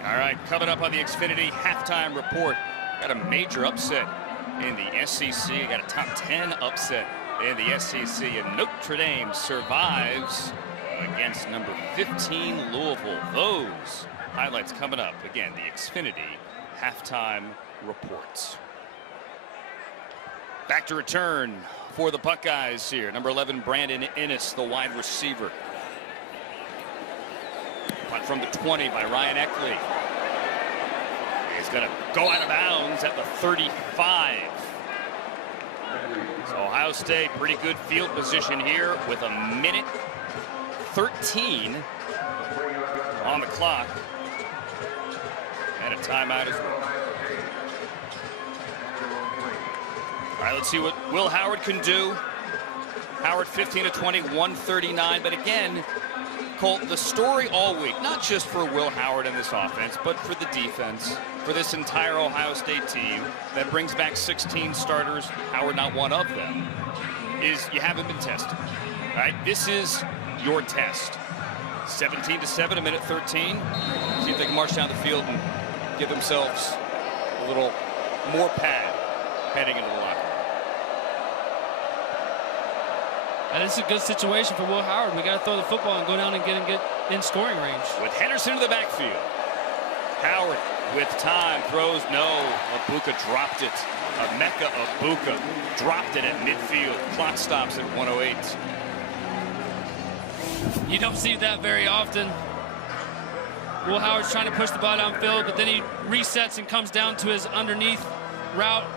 All right, coming up on the Xfinity halftime report, got a major upset in the SEC. Got a top 10 upset in the SEC, and Notre Dame survives against number 15 Louisville. Those highlights coming up. Again, the Xfinity halftime reports. Back to return for the Buckeyes here. Number 11, Brandon Innes, the wide receiver. Punt from the 20 by Ryan Eckley. He's going to go out of bounds at the 35. So Ohio State, pretty good field position here with a minute 13 on the clock. And a timeout as well. All right, let's see what Will Howard can do. Howard 15 of 20, 139. But again, Colt, the story all week, not just for Will Howard and this offense, but for the defense, for this entire Ohio State team that brings back 16 starters, Howard not one of them, is you haven't been tested. Right? This is your test. 17-7, a minute 13. See if they can march down the field and give themselves a little more pad heading into the locker room. And this is a good situation for Will Howard. We got to throw the football and go down and get in scoring range. With Henderson in the backfield. Howard with time throws no. Egbuka dropped it. Emeka Egbuka dropped it at midfield. Clock stops at 1:08. You don't see that very often. Will Howard's trying to push the ball downfield, but then he resets and comes down to his underneath route.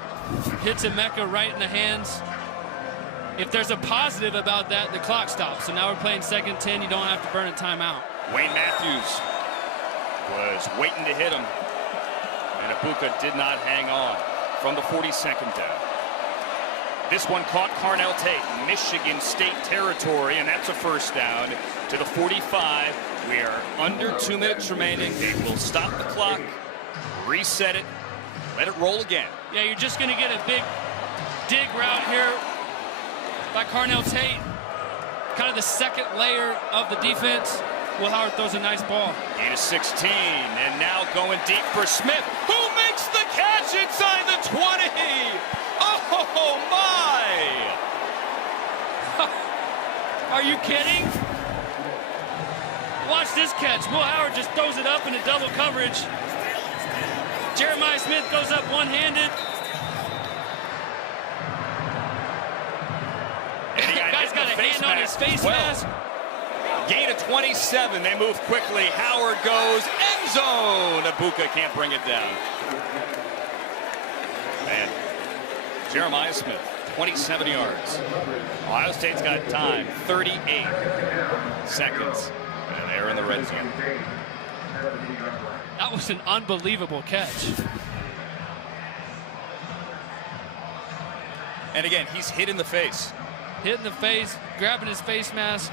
Hits Emeka right in the hands. If there's a positive about that, the clock stops. So now we're playing 2nd 10. You don't have to burn a timeout. Wayne Matthews was waiting to hit him, and Egbuka did not hang on from the 42nd down. This one caught Carnell Tate, Michigan State territory, and that's a first down to the 45. We are under 2 minutes remaining. They will stop the clock, reset it, let it roll again. Yeah, you're just going to get a big dig route here by Carnell Tate. Kind of the second layer of the defense. Will Howard throws a nice ball. 8-16, and now going deep for Smith, who makes the catch inside the 20. Oh my! Are you kidding? Watch this catch. Will Howard just throws it up into double coverage. Jeremiah Smith goes up one-handed. Guy's got a hand on his face mask. Gain of 27. They move quickly. Howard goes end zone. Egbuka can't bring it down. Man, Jeremiah Smith, 27 yards. Ohio State's got time, 38 seconds. And they're in the red zone. That was an unbelievable catch. And again, he's hit in the face. Hit in the face, grabbing his face mask.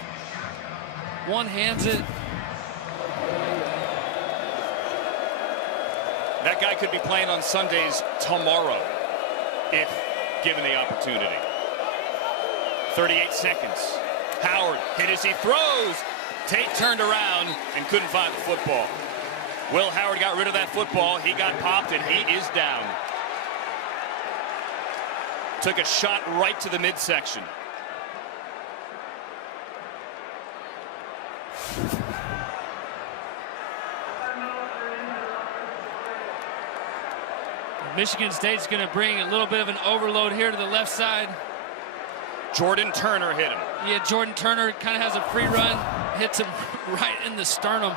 One hands it. That guy could be playing on Sundays tomorrow if given the opportunity. 38 seconds. Howard hit as he throws. Tate turned around and couldn't find the football. Will Howard got rid of that football. He got popped and he is down. Took a shot right to the midsection. Michigan State's going to bring a little bit of an overload here to the left side. Jordan Turner hit him. Yeah, Jordan Turner kind of has a free run, hits him right in the sternum.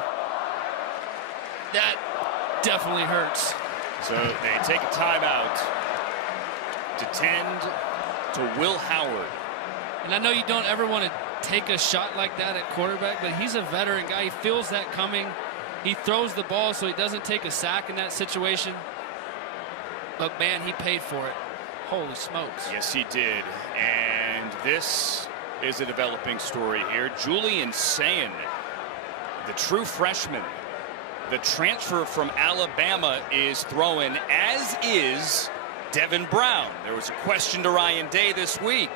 That definitely hurts. So they take a timeout to tend to Will Howard. And I know you don't ever want to take a shot like that at quarterback, but he's a veteran guy. He feels that coming, He throws the ball so he doesn't take a sack in that situation. But, man, he paid for it. Holy smokes. Yes, he did. And this is a developing story here. Julian Sayin, the true freshman, the transfer from Alabama, is throwing, as is Devin Brown. There was a question to Ryan Day this week.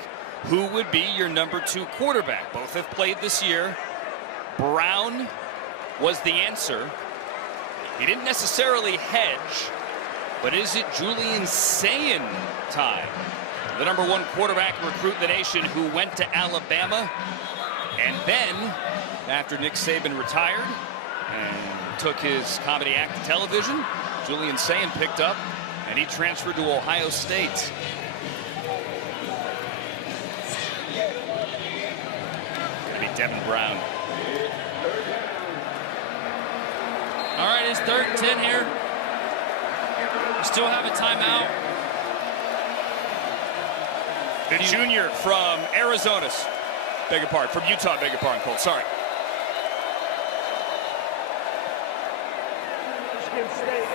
Who would be your #2 quarterback? Both have played this year. Brown was the answer. He didn't necessarily hedge, but is it Julian Sayin time? The #1 quarterback recruit in the nation who went to Alabama, and then after Nick Saban retired and took his comedy act to television, Julian Sayin picked up and he transferred to Ohio State. Gonna be Devin Brown. All right, it's 3rd and 10 here. We still have a timeout. The junior from Arizona, beg your pardon, from Utah, beg your pardon, Colt, sorry. Michigan State,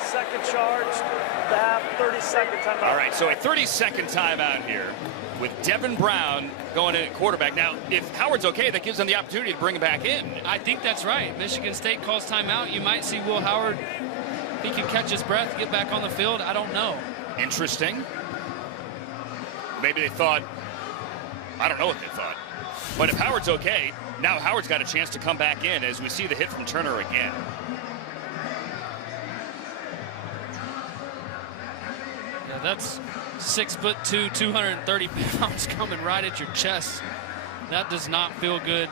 second charge, the half, 30-second timeout. All right, so a 30-second timeout here with Devin Brown going in at quarterback. Now, if Howard's okay, that gives them the opportunity to bring him back in. I think that's right. Michigan State calls timeout. You might see Will Howard. He can catch his breath, get back on the field. I don't know. Interesting. Maybe they thought, I don't know what they thought. But if Howard's okay, now Howard's got a chance to come back in as we see the hit from Turner again. Yeah, that's 6'2", 230 pounds coming right at your chest. That does not feel good.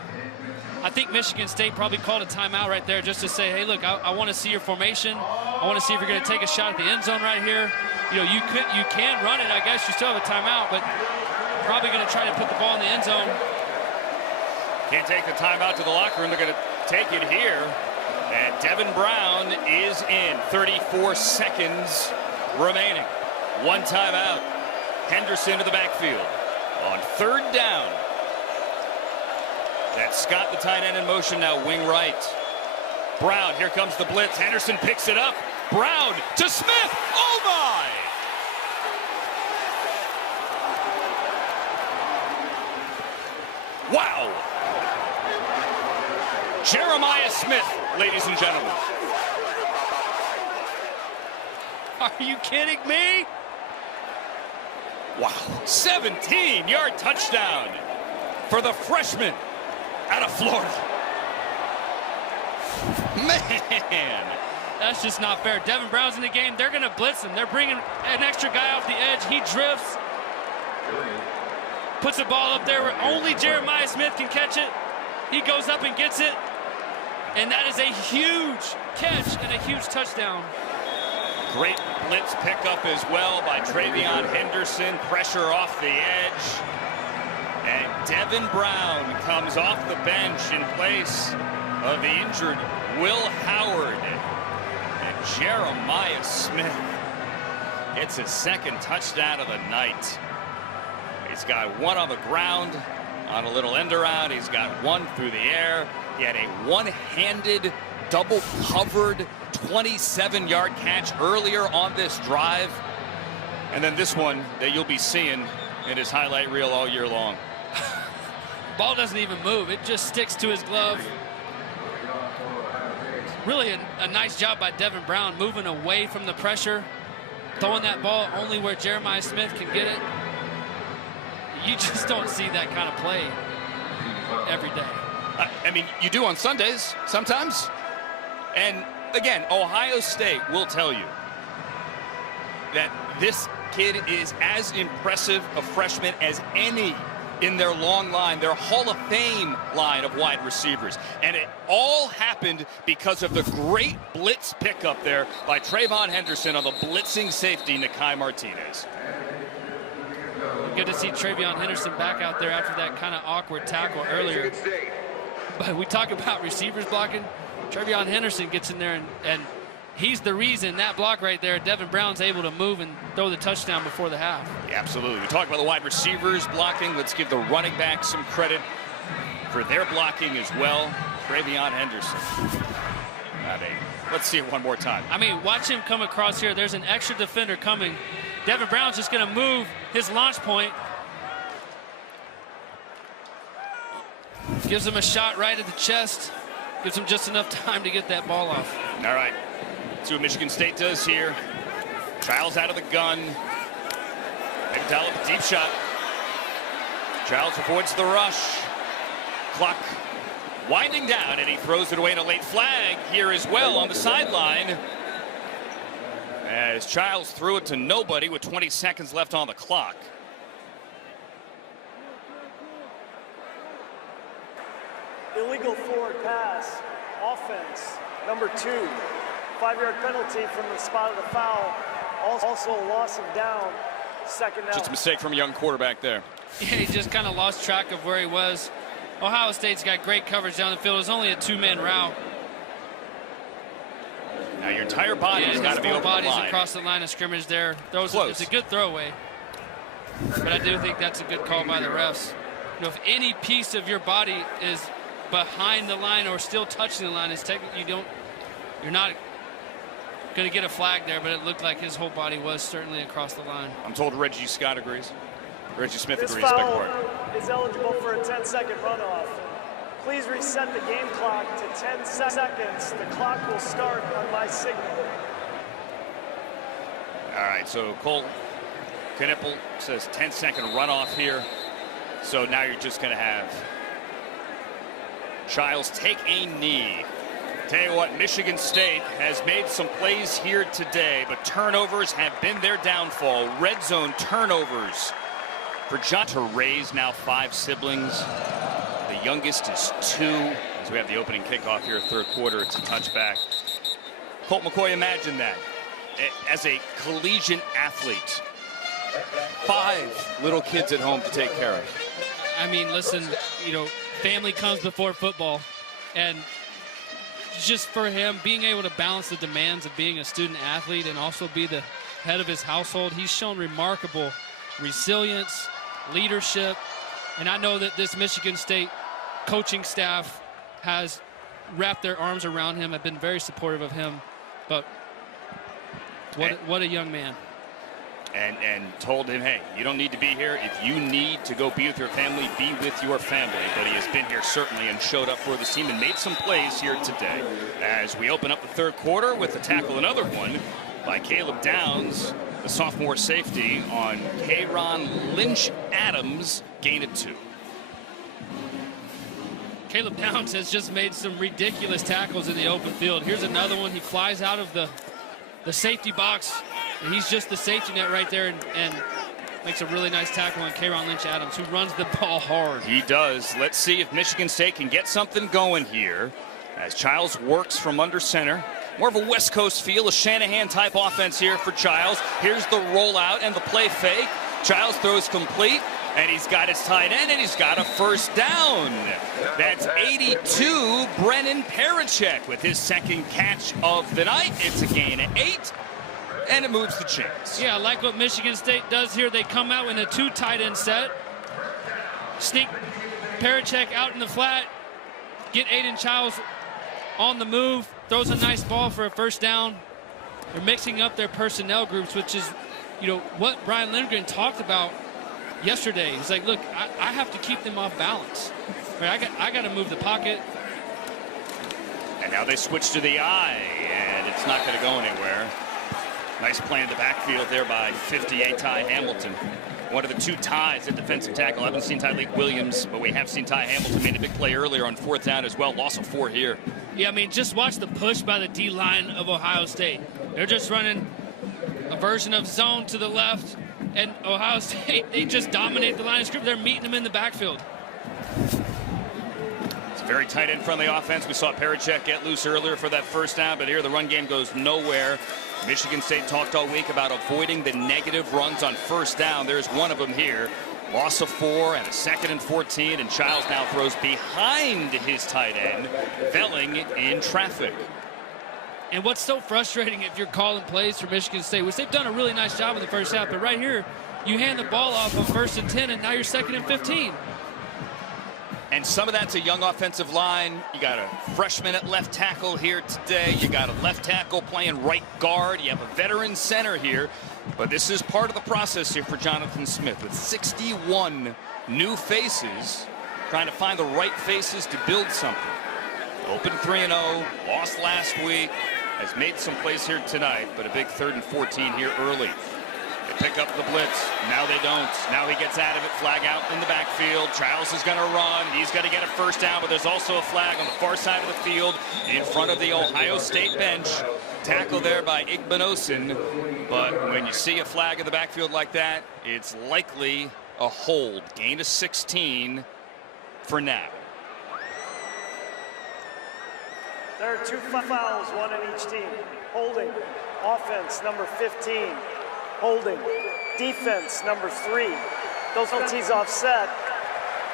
I think Michigan State probably called a timeout right there just to say, hey, look, I want to see your formation. I want to see if you're going to take a shot at the end zone right here. You know, you can run it. I guess you still have a timeout, but probably going to try to put the ball in the end zone. Can't take the timeout to the locker room. They're going to take it here. And Devin Brown is in. 34 seconds remaining. One timeout. Henderson to the backfield on 3rd down. That's Scott, the tight end, in motion now, wing right. Brown, here comes the blitz. Henderson picks it up. Brown to Smith. Oh, my! Wow! Jeremiah Smith, ladies and gentlemen. Are you kidding me? Wow, 17-yard touchdown for the freshman out of Florida. Man. That's just not fair. Devin Brown's in the game. They're going to blitz him. They're bringing an extra guy off the edge. He drifts. Puts the ball up there where only Jeremiah Smith can catch it. He goes up and gets it. And that is a huge catch and a huge touchdown. Great blitz pickup as well by Travion Henderson. Pressure off the edge. And Devin Brown comes off the bench in place of the injured Will Howard. And Jeremiah Smith gets his 2nd touchdown of the night. He's got one on the ground on a little end around. He's got one through the air. He had a one-handed, double-covered 27-yard catch earlier on this drive. And then this one that you'll be seeing in his highlight reel all year long. Ball doesn't even move. It just sticks to his glove. Really a nice job by Devin Brown, moving away from the pressure, throwing that ball only where Jeremiah Smith can get it. You just don't see that kind of play every day. I mean, you do on Sundays sometimes. And again, Ohio State will tell you that this kid is as impressive a freshman as any in their long line, their Hall of Fame line of wide receivers. And it all happened because of the great blitz pickup there by Travion Henderson on the blitzing safety, Nakai Martinez. Good to see Travion Henderson back out there after that kind of awkward tackle earlier. But we talk about receivers blocking. Travion Henderson gets in there, and he's the reason that block right there, Devin Brown's able to move and throw the touchdown before the half. Yeah, absolutely. We talk about the wide receivers blocking. Let's give the running back some credit for their blocking as well. Travion Henderson. I mean, let's see it one more time. I mean, watch him come across here. There's an extra defender coming. Devin Brown's just going to move his launch point. Gives him a shot right at the chest. Gives him just enough time to get that ball off. All right. Let's see what Michigan State does here. Childs out of the gun. Egbuka with a deep shot. Childs avoids the rush. Clock winding down, and he throws it away in a late flag here as well on the sideline. As Childs threw it to nobody with 20 seconds left on the clock. Illegal forward pass, offense, number 2. 5-yard penalty from the spot of the foul. Also a loss of down, second down. Just a mistake from a young quarterback there. Yeah, he just kind of lost track of where he was. Ohio State's got great coverage down the field. It was only a 2-man route. Now your entire body has got to be over the line. Bodies across the line of scrimmage there. It's a good throwaway. But I do think that's a good call by the refs. You know, if any piece of your body is behind the line or still touching the line, it's technically you're not going to get a flag there, but it looked like his whole body was certainly across the line. I'm told Reggie Scott agrees. Reggie Smith This agrees. foul is eligible for a 10-second runoff. Please reset the game clock to 10 seconds. The clock will start on my signal. All right, so Cole Knippel says 10-second runoff here. So now you're just going to have Childs take a knee. Tell you what, Michigan State has made some plays here today, but turnovers have been their downfall. Red zone turnovers for John to raise now 5 siblings. The youngest is 2. As we have the opening kickoff here, third quarter, it's a touchback. Colt McCoy, imagine that. As a collegiate athlete, 5 little kids at home to take care of. I mean, listen, you know, family comes before football, and just for him being able to balance the demands of being a student athlete and also be the head of his household, he's shown remarkable resilience, leadership, and I know that this Michigan State coaching staff has wrapped their arms around him, have been very supportive of him, but what a young man. And told him, hey, you don't need to be here. If you need to go be with your family, be with your family. But he has been here certainly and showed up for this team and made some plays here today. As we open up the third quarter with the tackle, another one by Caleb Downs, the sophomore safety on Kayron Lynch-Adams, gain of 2. Caleb Downs has just made some ridiculous tackles in the open field. Here's another one. He flies out of the safety box, and he's just the safety net right there and makes a really nice tackle on Kayron Lynch-Adams, who runs the ball hard. He does. Let's see if Michigan State can get something going here as Childs works from under center. More of a West Coast feel, a Shanahan-type offense here for Childs. Here's the rollout and the play fake. Childs throws complete, and he's got his tight end, and he's got a first down. That's 82, Brennan Parachek with his second catch of the night. It's a gain of 8, and it moves the chains. Yeah, I like what Michigan State does here. They come out in a 2 tight end set, sneak Parachek out in the flat, get Aiden Childs on the move, throws a nice ball for a first down. They're mixing up their personnel groups, which is, you know, what Brian Lindgren talked about yesterday. He's like, look, I have to keep them off balance. Right, I got to move the pocket. And now they switch to the eye, and it's not going to go anywhere. Nice play in the backfield there by 58 Ty Hamilton. One of the 2 ties at defensive tackle. I haven't seen Tyleik Williams, but we have seen Ty Hamilton made a big play earlier on 4th down as well. Loss of 4 here. Yeah, I mean, just watch the push by the D-line of Ohio State. They're just running a version of zone to the left, and Ohio State, they just dominate the line of scrimmage. They're meeting them in the backfield. It's very tight in front of the offense. We saw Parachek get loose earlier for that first down, but here the run game goes nowhere. Michigan State talked all week about avoiding the negative runs on first down. There's one of them here. Loss of 4 and a 2nd and 14, and Childs now throws behind his tight end, felling in traffic. And what's so frustrating if you're calling plays for Michigan State, which they've done a really nice job in the first half, but right here, you hand the ball off on 1st and 10, and now you're 2nd and 15. And some of that's a young offensive line. You got a freshman at left tackle here today. You got a left tackle playing right guard. You have a veteran center here. But this is part of the process here for Jonathan Smith with 61 new faces, trying to find the right faces to build something. Open 3-0, lost last week, has made some plays here tonight, but a big 3rd and 14 here early. They pick up the blitz. Now they don't. Now he gets out of it. Flag out in the backfield. Childs is going to run. He's going to get a first down, but there's also a flag on the far side of the field in front of the Ohio State bench. Tackle there by Egbuka. But when you see a flag in the backfield like that, it's likely a hold. Gain of 16 for now. There are 2 fouls, 1 in each team. Holding. Offense, number 15. Holding. Defense, number 3. Those penalties offset.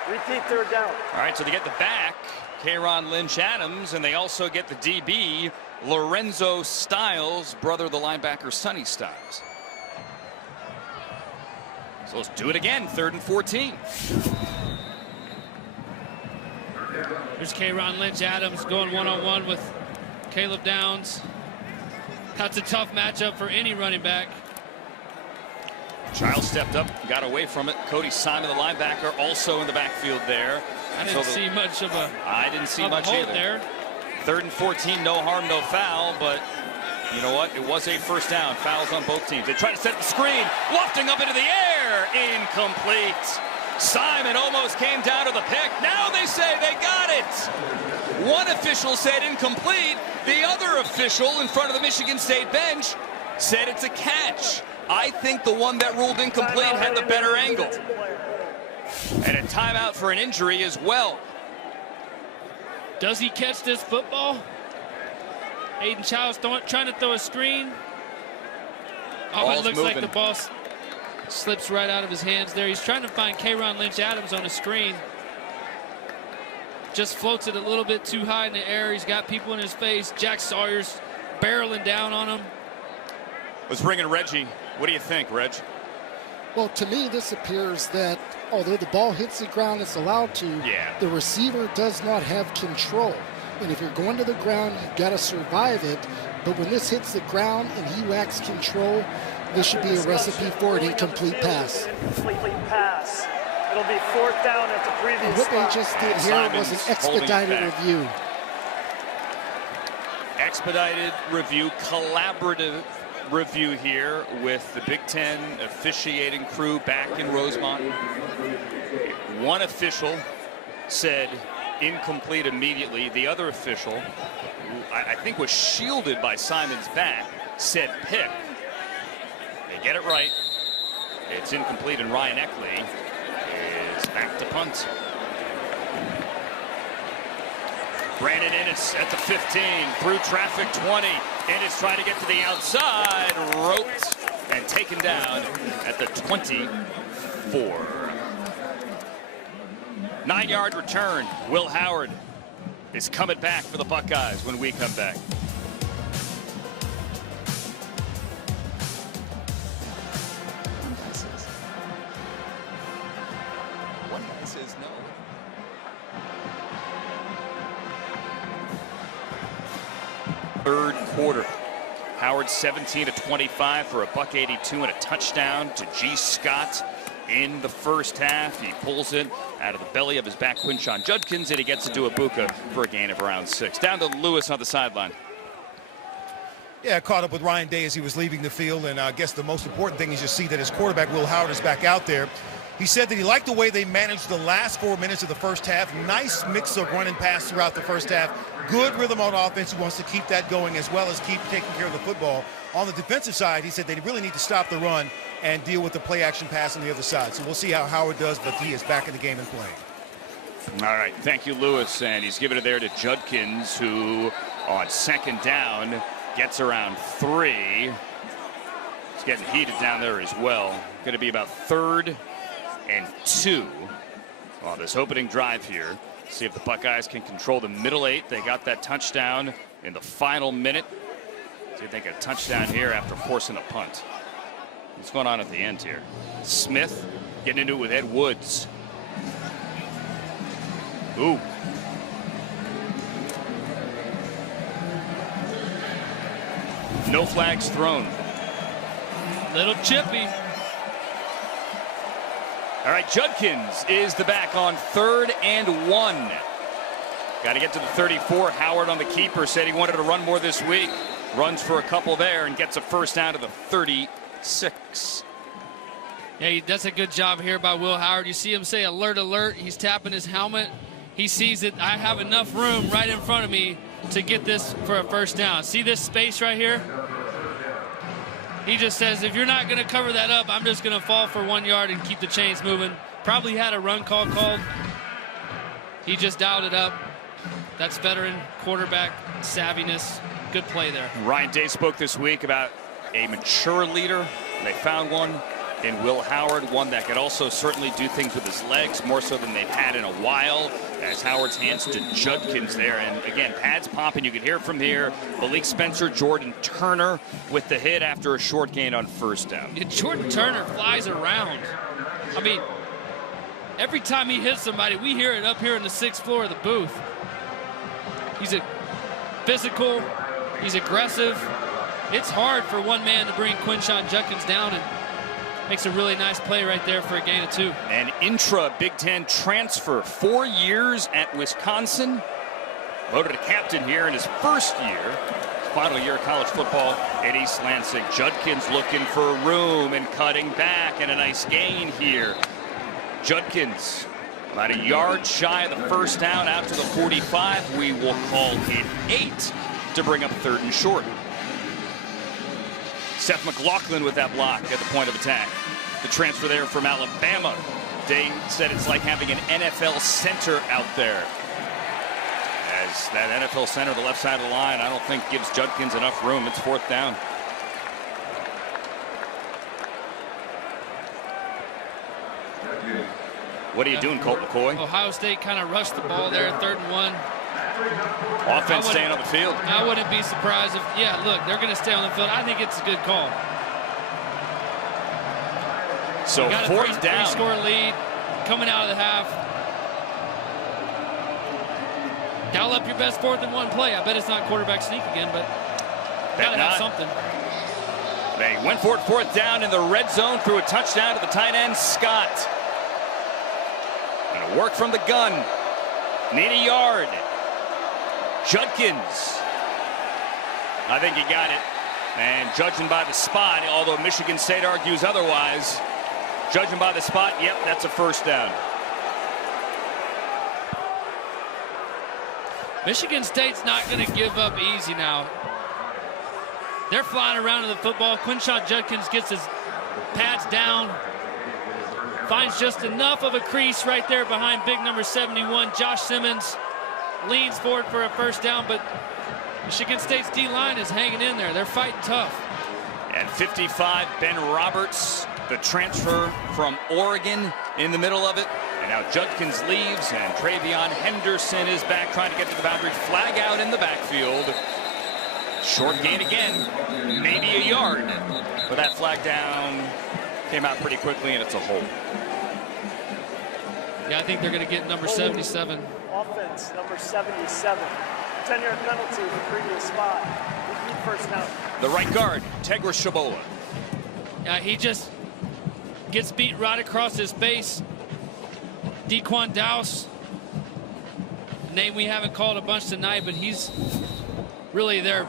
Repeat 3rd down. All right, so they get the back, Kayron Lynch-Adams, and they also get the DB, Lorenzo Styles, brother of the linebacker, Sonny Styles. So let's do it again, 3rd and 14. There's Kayron Lynch-Adams going one-on-one with Caleb Downs. That's a tough matchup for any running back. Child stepped up, got away from it. Cody Simon, the linebacker, also in the backfield there. I didn't see much of a I didn't see much hold either. there. 3rd and 14, no harm, no foul, but you know what? It was a first down. Fouls on both teams. They try to set the screen, lofting up into the air, incomplete. Simon almost came down to the pick. Now they say they got it. One official said incomplete. The other official in front of the Michigan State bench said it's a catch. I think the one that ruled incomplete had the better angle. And a timeout for an injury as well. Does he catch this football? Aiden Childs trying to throw a screen. Oh, it looks like the ball slips right out of his hands there. He's trying to find Kayron Lynch-Adams on a screen. Just floats it a little bit too high in the air. He's got people in his face. Jack Sawyer's barreling down on him. Let's bring in Reggie. What do you think, Reg? Well, to me, this appears that although the ball hits the ground, it's allowed to, the receiver does not have control. And if you're going to the ground, you've got to survive it. But when this hits the ground and he lacks control, this should be a recipe for an incomplete pass. Incomplete pass. It'll be 4th down at the previous And what they just did here was an expedited review. Expedited review, collaborative review here with the Big Ten officiating crew back in Rosemont. One official said incomplete immediately. The other official, who I think was shielded by Simon's back, said pick. They get it right. It's incomplete, and Ryan Eckley is back to punt. Brandon Innes at the 15, through traffic 20. Innes trying to get to the outside, roped and taken down at the 24. 9-yard return. Will Howard is coming back for the Buckeyes when we come back. One guy says no. Third quarter. Howard 17 of 25 for a $182 and a touchdown to G. Scott in the first half. He pulls it out of the belly of his back Quinshon Judkins, and he gets it to Egbuka for a gain of around 6. Down to Lewis on the sideline. Yeah, I caught up with Ryan Day as he was leaving the field, and I guess the most important thing is you see that his quarterback, Will Howard, is back out there. He said that he liked the way they managed the last 4 minutes of the first half. Nice mix of run and pass throughout the first half. Good rhythm on offense. He wants to keep that going as well as keep taking care of the football. On the defensive side, he said they really need to stop the run and deal with the play-action pass on the other side. So we'll see how Howard does, but he is back in the game and playing. All right, thank you, Lewis. And he's giving it there to Judkins, who on second down gets around 3. He's getting heated down there as well. Going to be about 3rd and 2 on this opening drive here. See if the Buckeyes can control the middle 8. They got that touchdown in the final minute. See if they get a touchdown here after forcing a punt. What's going on at the end here? Smith getting into it with Ed Woods. Ooh. No flags thrown. Little chippy. All right, Judkins is the back on 3rd and 1. Got to get to the 34. Howard on the keeper said he wanted to run more this week. Runs for a couple there and gets a first down to the 36. Yeah, that's a good job here by Will Howard. You see him say alert, alert. He's tapping his helmet. He sees that I have enough room right in front of me to get this for a first down. See this space right here? He just says, if you're not going to cover that up, I'm just going to fall for 1 yard and keep the chains moving. Probably had a run call called. He just dialed it up. That's veteran quarterback savviness. Good play there. Ryan Day spoke this week about a mature leader. They found one in Will Howard, one that could also certainly do things with his legs, more so than they've had in a while, as Howard's hands to Judkins there. And again, pads popping. You can hear it from here. Malik Spencer, Jordan Turner with the hit after a short gain on first down. Yeah, Jordan Turner flies around. I mean, every time he hits somebody, we hear it up here in the 6th floor of the booth. He's a physical, he's aggressive. It's hard for one man to bring Quinshon Judkins down, and makes a really nice play right there for a gain of 2. An intra-Big Ten transfer, 4 years at Wisconsin. Voted a captain here in his first year. Final year of college football at East Lansing. Judkins looking for room and cutting back, and a nice gain here. Judkins about a yard shy of the first down out to the 45. We will call it 8 to bring up 3rd and short. Seth McLaughlin with that block at the point of attack. The transfer there from Alabama. Day said it's like having an NFL center out there. As that NFL center, the left side of the line, I don't think gives Judkins enough room. It's 4th down. What are you doing, Colt McCoy? Ohio State kind of rushed the ball there, 3rd and 1. Offense staying on the field. I wouldn't be surprised if, yeah, look, they're going to stay on the field. I think it's a good call. So 4th down. 3-score lead coming out of the half. Dial up your best 4th and 1 play. I bet it's not quarterback sneak again, but gotta have something. They went for it 4th down in the red zone, threw a touchdown to the tight end, Scott. Gonna work from the gun. Need a yard. Judkins. I think he got it. And judging by the spot, although Michigan State argues otherwise, judging by the spot, yep, that's a first down. Michigan State's not going to give up easy now. They're flying around in the football. Quinshon Judkins gets his pads down. Finds just enough of a crease right there behind big number 71. Josh Simmons leans forward for a first down, but Michigan State's D-line is hanging in there. They're fighting tough. At 55, Ben Roberts, the transfer from Oregon, in the middle of it. And now Judkins leaves, and Travion Henderson is back trying to get to the boundary. Flag out in the backfield. Short gain again, maybe a yard. But that flag down came out pretty quickly, and it's a hold. Yeah, I think they're going to get number 77. Offense, number 77. 10-yard penalty for previous spot. First down. The right guard, Tegra Shabola. Yeah, he just gets beat right across his face. Dequan Dowse, a name we haven't called a bunch tonight, but he's really their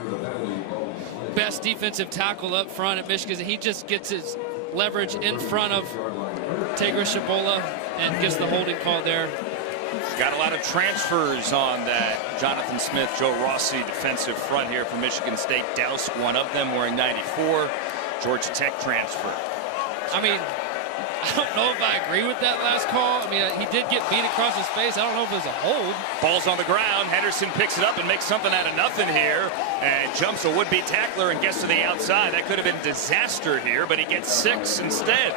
best defensive tackle up front at Michigan. He just gets his leverage in front of Tegra Shabola and gets the holding call there. Got a lot of transfers on that Jonathan Smith, Joe Rossi defensive front here from Michigan State. Dowse, one of them, wearing 94. Georgia Tech transfer. I mean, I don't know if I agree with that last call. I mean, he did get beat across his face. I don't know if it was a hold. Ball's on the ground. Henderson picks it up and makes something out of nothing here. And jumps a would-be tackler and gets to the outside. That could have been disaster here, but he gets 6 instead.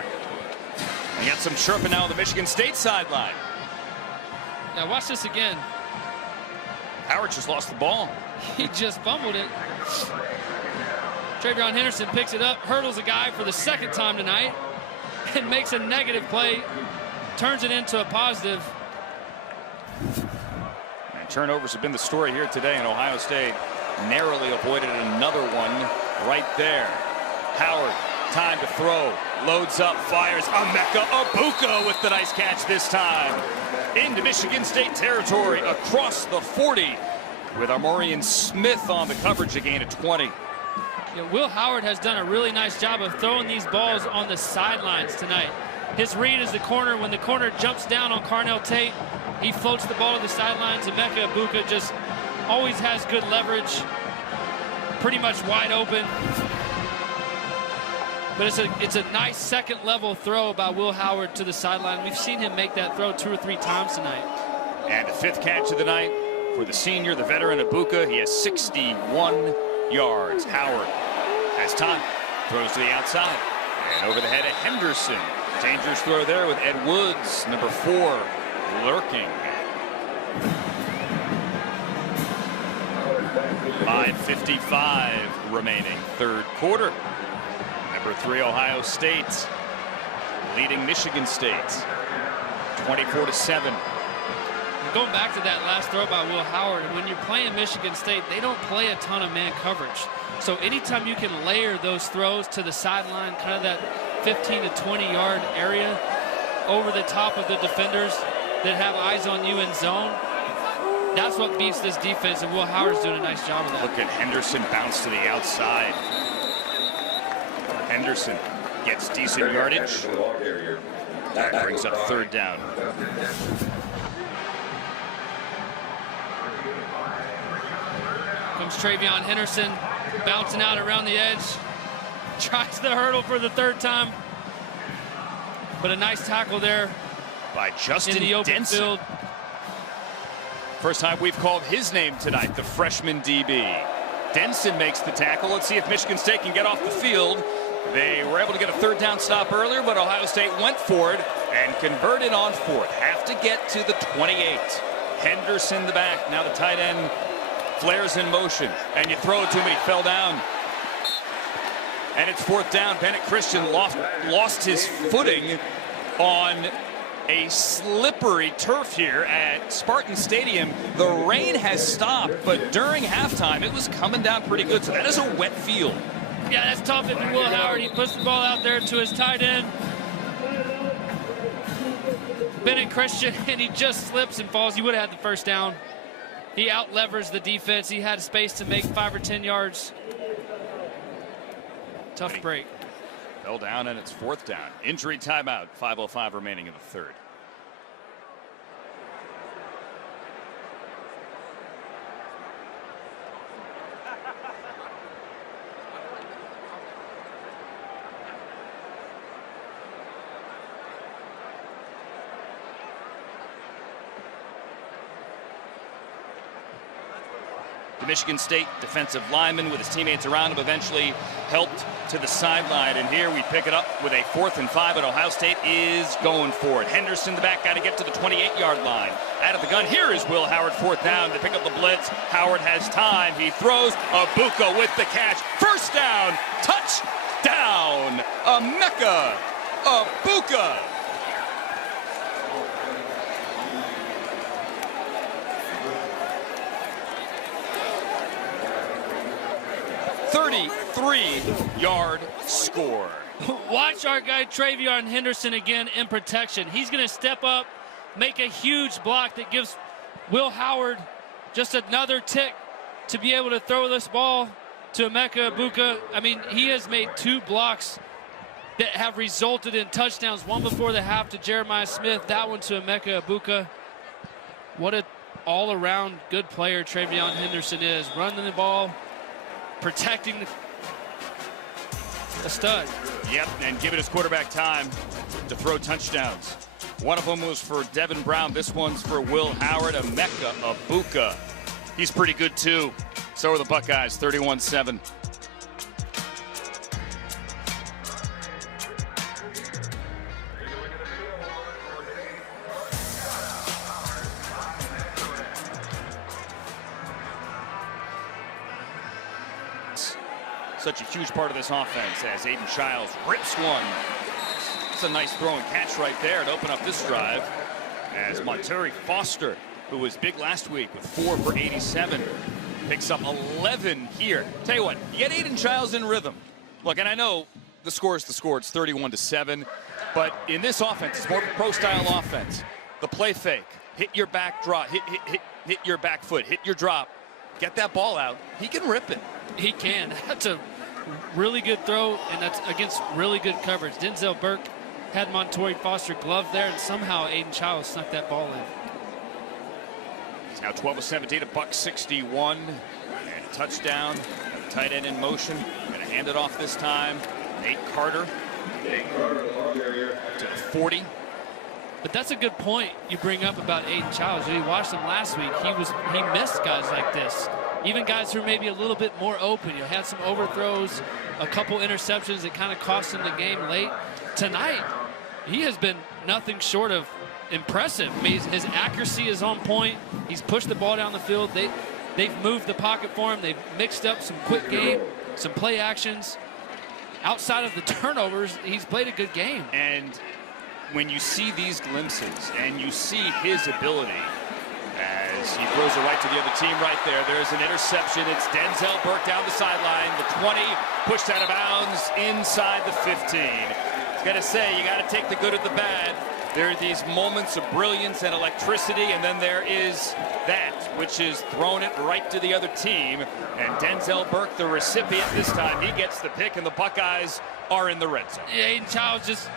He got some chirping now on the Michigan State sideline. Now watch this again. Howard just lost the ball. He just fumbled it. Travion Henderson picks it up, hurdles a guy for the 2nd time tonight, and makes a negative play, turns it into a positive. And turnovers have been the story here today, and Ohio State narrowly avoided another one right there. Howard, time to throw, loads up, fires. Egbuka with the nice catch this time. Into Michigan State territory, across the 40, with Armorian Smith on the coverage, a gain of 20. Yeah, Will Howard has done a really nice job of throwing these balls on the sidelines tonight. His read is the corner. When the corner jumps down on Carnell Tate, he floats the ball to the sidelines. Egbuka just always has good leverage, pretty much wide open. But it's a nice second level throw by Will Howard to the sideline. We've seen him make that throw 2 or 3 times tonight. And the 5th catch of the night for the senior, the veteran Egbuka. He has 61 yards. Howard has time, throws to the outside, and over the head of Henderson. Dangerous throw there with Ed Woods, number 4, lurking. 5:55 remaining, 3rd quarter. Number 3 Ohio State leading Michigan State 24-7. Going back to that last throw by Will Howard, when you're playing Michigan State, they don't play a ton of man coverage. So anytime you can layer those throws to the sideline, kind of that 15 to 20 yard area over the top of the defenders that have eyes on you in zone, that's what beats this defense, and Will Howard's doing a nice job of that. Look at Henderson bounce to the outside. Henderson gets decent yardage. That brings up 3rd down. Comes Travion Henderson, bouncing out around the edge. Tries the hurdle for the 3rd time. But a nice tackle there by Justin in the open Denson. field. First time we've called his name tonight, the freshman DB. Denson makes the tackle. Let's see if Michigan State can get off the field. They were able to get a 3rd down stop earlier, but Ohio State went for it and converted on 4th. Have to get to the 28. Henderson the back. Now the tight end flares in motion, and you throw it to him, and he fell down. And it's 4th down. Bennett Christian lost his footing on a slippery turf here at Spartan Stadium. The rain has stopped, but during halftime, it was coming down pretty good. So that is a wet field. Yeah, that's tough if you're Will Howard. He puts the ball out there to his tight end, Bennett Christian, and he just slips and falls. He would have had the 1st down. He out-levers the defense. He had space to make 5 or 10 yards. Tough break. Fell down, and it's 4th down. Injury timeout. 5:05 remaining in the 3rd. The Michigan State defensive lineman with his teammates around him eventually helped to the sideline. And here we pick it up with a 4th and 5, but Ohio State is going for it. Henderson, the back, got to get to the 28-yard line. Out of the gun, here is Will Howard, 4th down to pick up the blitz. Howard has time. He throws. Egbuka with the catch. 1st down. Touchdown. Emeka. Egbuka. 33-yard score. Watch our guy Travion Henderson again in protection. He's going to step up, make a huge block that gives Will Howard just another tick to be able to throw this ball to Emeka Egbuka. I mean, he has made 2 blocks that have resulted in touchdowns. One before the half to Jeremiah Smith, that one to Emeka Egbuka. What an all-around good player Travion Henderson is. Running the ball, protecting a stud. Yep, and giving his quarterback time to throw touchdowns. One of them was for Devin Brown. This one's for Will Howard. Emeka Egbuka. He's pretty good, too. So are the Buckeyes, 31-7. Such a huge part of this offense as Aiden Childs rips one. It's a nice throw and catch right there to open up this drive as Monterey Foster who was big last week with 4 for 87, picks up 11 here. Tell you what, you get Aiden Childs in rhythm. Look, and I know the score is the score. It's 31-7. But in this offense, it's more of a pro-style offense. The play fake, hit your back drop, hit your back foot, hit your drop, get that ball out. He can rip it. He can. That's a really good throw, and that's against really good coverage. Denzel Burke had Montorie Foster gloved there, and somehow Aiden Childs snuck that ball in. It's now 12-17, a buck 61, and a touchdown. Tight end in motion. Going to hand it off this time. Nate Carter to the 40. But that's a good point you bring up about Aiden Childs. We watched him last week. He missed guys like this. Even guys who are maybe a little bit more open. You had some overthrows, a couple interceptions that kind of cost him the game late. Tonight, he has been nothing short of impressive. I mean, his accuracy is on point. He's pushed the ball down the field. They've moved the pocket for him. They've mixed up some quick game, some play actions. Outside of the turnovers, he's played a good game. And when you see these glimpses and you see his ability as he throws it right to the other team right there, there's an interception. It's Denzel Burke down the sideline. The 20 pushed out of bounds inside the 15. I was going to say, you got to take the good with the bad. There are these moments of brilliance and electricity, and then there is that, which is thrown it right to the other team. And Denzel Burke, the recipient this time, he gets the pick, and the Buckeyes are in the red zone. Yeah, Aiden Childs just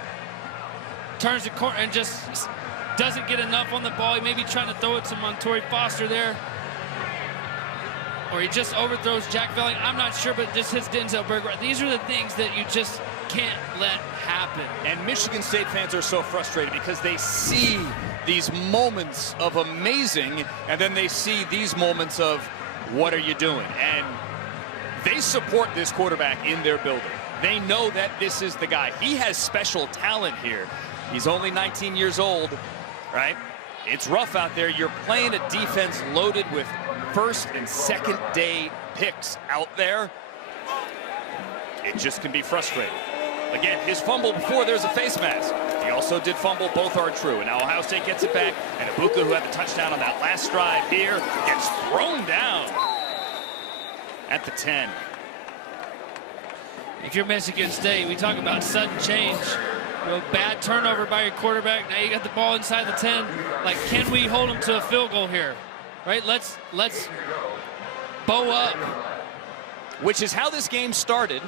turns the corner and just doesn't get enough on the ball. He may be trying to throw it to Montorie Foster there. Or he just overthrows Jack Velling. I'm not sure, but just hits Denzel Burke. These are the things that you just can't let happen. And Michigan State fans are so frustrated because they see these moments of amazing, and then they see these moments of, what are you doing? And they support this quarterback in their building. They know that this is the guy. He has special talent here. He's only 19 years old, right? It's rough out there. You're playing a defense loaded with first and second day picks out there. It just can be frustrating. Again, his fumble before, there's a face mask. He also did fumble, both are true. And now Ohio State gets it back, and Egbuka, who had the touchdown on that last drive here, gets thrown down at the 10. If you're Michigan State, we talk about sudden change. You know, bad turnover by your quarterback. Now you got the ball inside the 10. Like, can we hold him to a field goal here? Right? Let's bow up. Which is how this game started.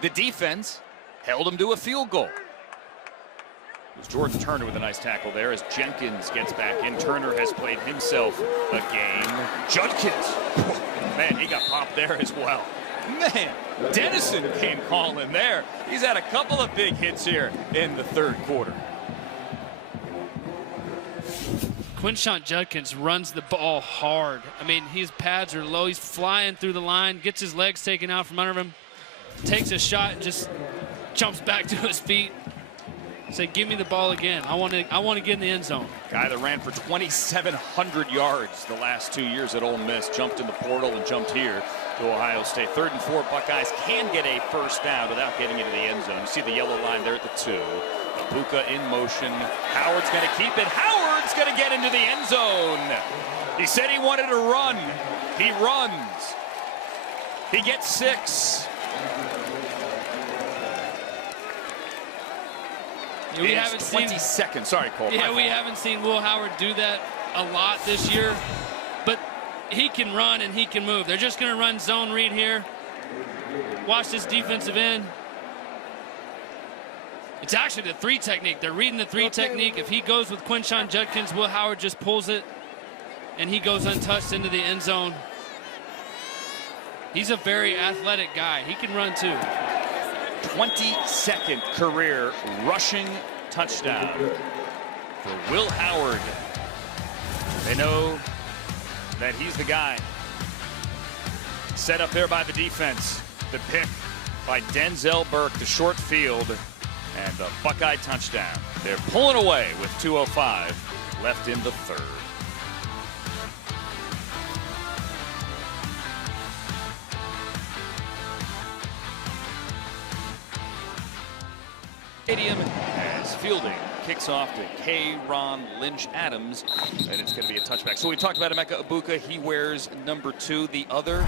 The defense held him to a field goal. It was Jordan Turner with a nice tackle there as Jenkins gets back in. Turner has played himself a game. Judkins, man, he got popped there as well. Man, Dennison came calling there. He's had a couple of big hits here in the third quarter. Quinshon Judkins runs the ball hard. I mean, his pads are low. He's flying through the line, gets his legs taken out from under him, takes a shot, and just jumps back to his feet. Say, give me the ball again. I want to get in the end zone. Guy that ran for 2,700 yards the last 2 years at Ole Miss, jumped in the portal and jumped here to Ohio State. 3rd and 4, Buckeyes can get a first down without getting into the end zone. You see the yellow line there at the 2. Egbuka in motion. Howard's going to keep it. Howard's going to get into the end zone. He said he wanted to run. He runs. He gets 6. We haven't seen 20 seconds. Sorry, Cole. Yeah, we haven't seen Will Howard do that a lot this year, but he can run and he can move. They're just going to run zone read here. Watch this defensive end. It's actually the 3 technique. They're reading the 3 technique. If he goes with Quinshon Judkins, Will Howard just pulls it, and he goes untouched into the end zone. He's a very athletic guy. He can run too. 22nd career rushing touchdown for Will Howard. They know that he's the guy. Set up there by the defense. The pick by Denzel Burke to short field, and the Buckeye touchdown. They're pulling away with 2:05 left in the third. Stadium as Fielding kicks off to K-Ron Lynch-Adams, and it's going to be a touchback. So we talked about Emeka Egbuka. He wears number 2. The other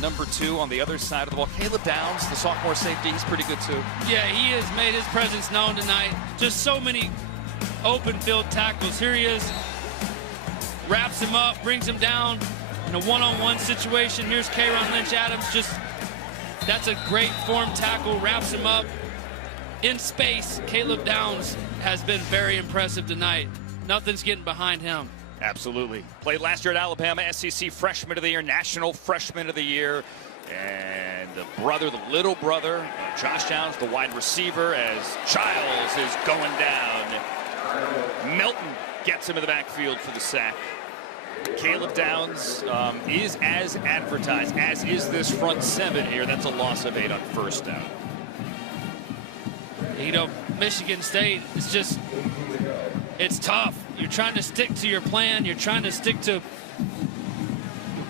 number 2 on the other side of the ball, Caleb Downs, the sophomore safety, he's pretty good too. Yeah, he has made his presence known tonight. Just so many open field tackles. Here he is, wraps him up, brings him down in a one-on-one situation. Here's K-Ron Lynch-Adams, that's a great form tackle, wraps him up in space. Caleb Downs has been very impressive tonight. Nothing's getting behind him. Absolutely. Played last year at Alabama, SEC Freshman of the Year, National Freshman of the Year. And the little brother of Josh Downs, the wide receiver, as Childs is going down. Milton gets him in the backfield for the sack. Caleb Downs is as advertised, as is this front 7 here. That's a loss of 8 on first down. You know, Michigan State is it's tough. You're trying to stick to your plan. You're trying to stick to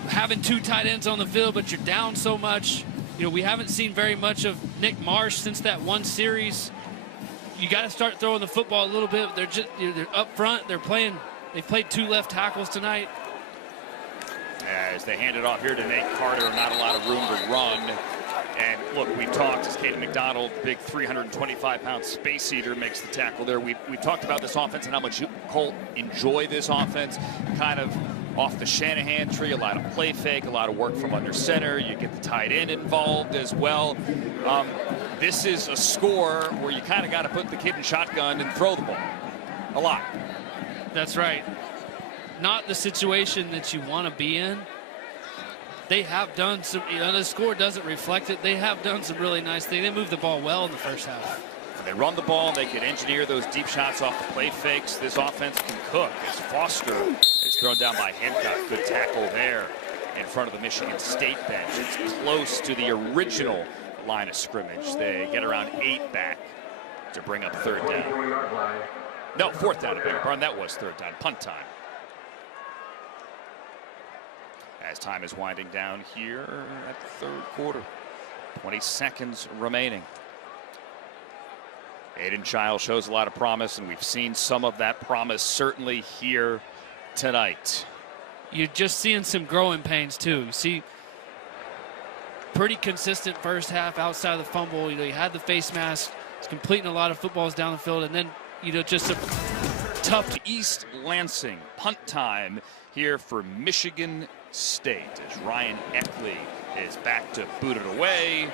having 2 tight ends on the field, but you're down so much. You know, we haven't seen very much of Nick Marsh since that one series. You got to start throwing the football a little bit. They're up front. They played 2 left tackles tonight. As they hand it off here to Nate Carter, not a lot of room to run. And look, we talked as Caden McDonald, big 325-pound space eater, makes the tackle there. We talked about this offense and how much Colt enjoy this offense. Kind of off the Shanahan tree, a lot of play fake, a lot of work from under center. You get the tight end involved as well. This is a score where you kind of got to put the kid in shotgun and throw the ball a lot. That's right. Not the situation that you want to be in. They have done some, the score doesn't reflect it. They have done some really nice things. They moved the ball well in the first half. When they run the ball, they can engineer those deep shots off the play fakes. This offense can cook as Foster is thrown down by Hancock. Good tackle there in front of the Michigan State bench. It's close to the original line of scrimmage. They get around 8 back to bring up 3rd down. No, 4th down. That was 3rd down. Punt time. As time is winding down here at the 3rd quarter. 20 seconds remaining. Aiden Childs shows a lot of promise, and we've seen some of that promise certainly here tonight. You're just seeing some growing pains too. You see pretty consistent first half outside of the fumble. You know, he had the face mask. He's completing a lot of footballs down the field, and then, you know, just a tough. East Lansing, punt time here for Michigan State as Ryan Eckley is back to boot it away.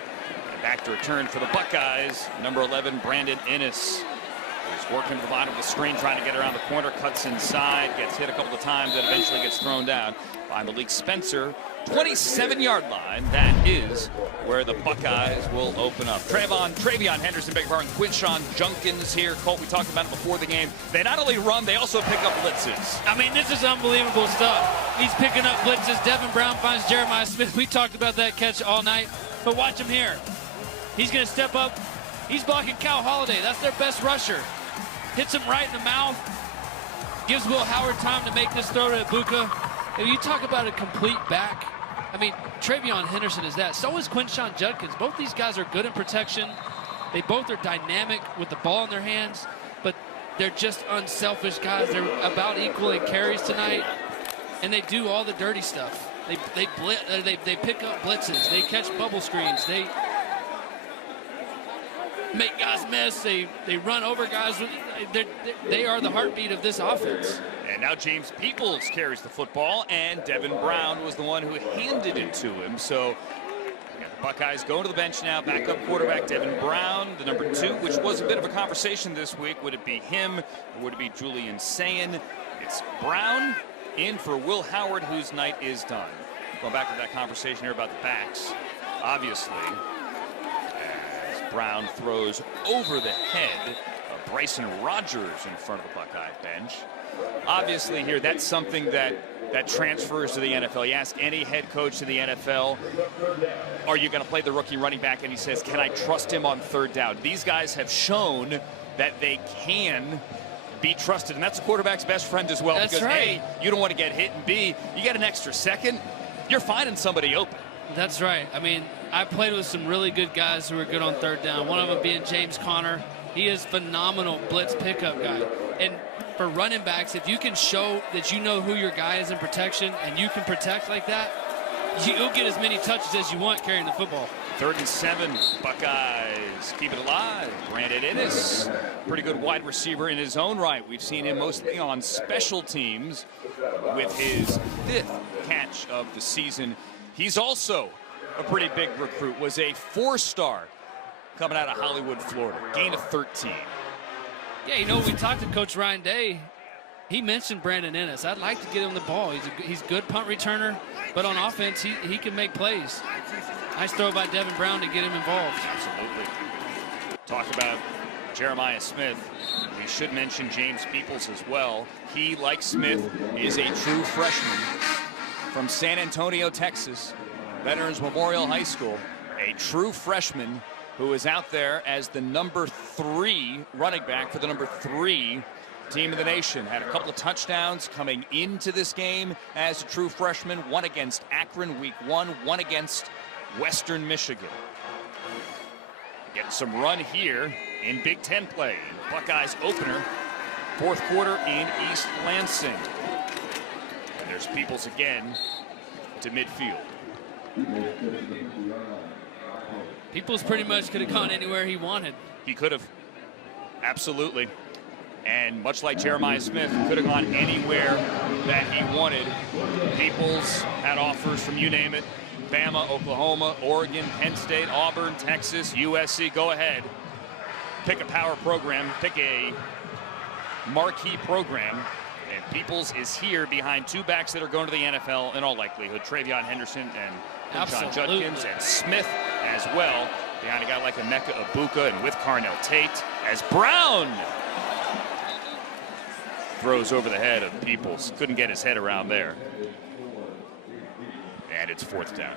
And back to return for the Buckeyes. Number 11, Brandon Innes. He's working to the bottom of the screen, trying to get around the corner, cuts inside, gets hit a couple of times, and eventually gets thrown down by Malik Spencer. 27-yard line. That is where the Buckeyes will open up. Travion Henderson, Quinshon Junkins here. Colt, we talked about it before the game. They not only run, they also pick up blitzes. I mean, this is unbelievable stuff. He's picking up blitzes. Devin Brown finds Jeremiah Smith. We talked about that catch all night. But watch him here. He's going to step up. He's blocking Cal Holiday. That's their best rusher. Hits him right in the mouth. Gives Will Howard time to make this throw to Egbuka. If you talk about a complete back, I mean, Travion Henderson is that. So is Quinshon Judkins. Both these guys are good in protection. They both are dynamic with the ball in their hands, but they're just unselfish guys. They're about equal in carries tonight, and they do all the dirty stuff. They pick up blitzes. They catch bubble screens. They make guys miss. They run over guys. They are the heartbeat of this offense. And now James Peoples carries the football, and Devin Brown was the one who handed it to him. So we got the Buckeyes going to the bench now. Backup quarterback Devin Brown, the number 2, which was a bit of a conversation this week. Would it be him or would it be Julian Sayin? It's Brown in for Will Howard, whose night is done. Going back to that conversation here about the backs. Obviously, as Brown throws over the head of Bryson Rogers in front of the Buckeye bench. Obviously here, that's something that transfers to the NFL. You ask any head coach in the NFL, are you going to play the rookie running back? And he says, can I trust him on 3rd down? These guys have shown that they can be trusted, and that's a quarterback's best friend as well. That's because right. A, you don't want to get hit, and B, you get an extra second, you're finding somebody open. That's right. I mean, I played with some really good guys who were good on 3rd down. One of them being James Conner. He is phenomenal blitz pickup guy. And for running backs, if you can show that you know who your guy is in protection and you can protect like that, you'll get as many touches as you want carrying the football. 3rd and 7, Buckeyes keep it alive. Brandon Innes, pretty good wide receiver in his own right. We've seen him mostly on special teams with his 5th catch of the season. He's also a pretty big recruit, was a 4-star coming out of Hollywood, Florida. Gain of 13. Yeah, you know, we talked to Coach Ryan Day. He mentioned Brandon Innes. I'd like to get him the ball. He's a good punt returner, but on offense, he can make plays. Nice throw by Devin Brown to get him involved. Absolutely. Talk about Jeremiah Smith. We should mention James Peoples as well. He, like Smith, is a true freshman from San Antonio, Texas, Veterans Memorial High School. A true freshman who is out there as the number 3 running back for the number 3 team of the nation. Had a couple of touchdowns coming into this game as a true freshman. One against Akron week 1, one against Western Michigan. Getting some run here in Big Ten play. Buckeyes opener, 4th quarter in East Lansing. And there's Peoples again to midfield. Peoples pretty much could have gone anywhere he wanted. He could have. Absolutely. And much like Jeremiah Smith, could have gone anywhere that he wanted. Peoples had offers from you name it. Bama, Oklahoma, Oregon, Penn State, Auburn, Texas, USC. Go ahead. Pick a power program. Pick a marquee program. And Peoples is here behind 2 backs that are going to the NFL in all likelihood. Travion Henderson and John Judkins, and Smith as well. Behind a guy like Emeka, Egbuka, and with Carnell Tate as Brown throws over the head of Peoples. Couldn't get his head around there. And it's 4th down.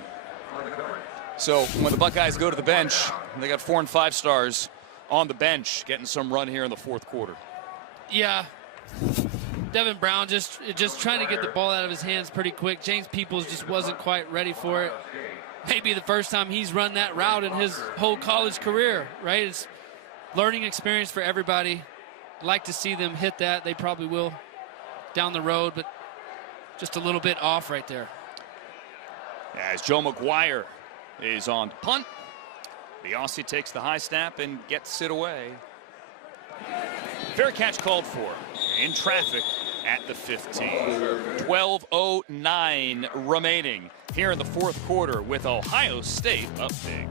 So when the Buckeyes go to the bench, they got 4 and 5 stars on the bench, getting some run here in the 4th quarter. Yeah. Devin Brown just trying to get the ball out of his hands pretty quick. James Peoples just wasn't quite ready for it. Maybe the first time he's run that route in his whole college career, right? It's learning experience for everybody. I'd like to see them hit that. They probably will down the road, but just a little bit off right there. As Joe McGuire is on punt, the Aussie takes the high snap and gets it away. Fair catch called for in traffic at the 15. 12:09 remaining here in the 4th quarter with Ohio State up big.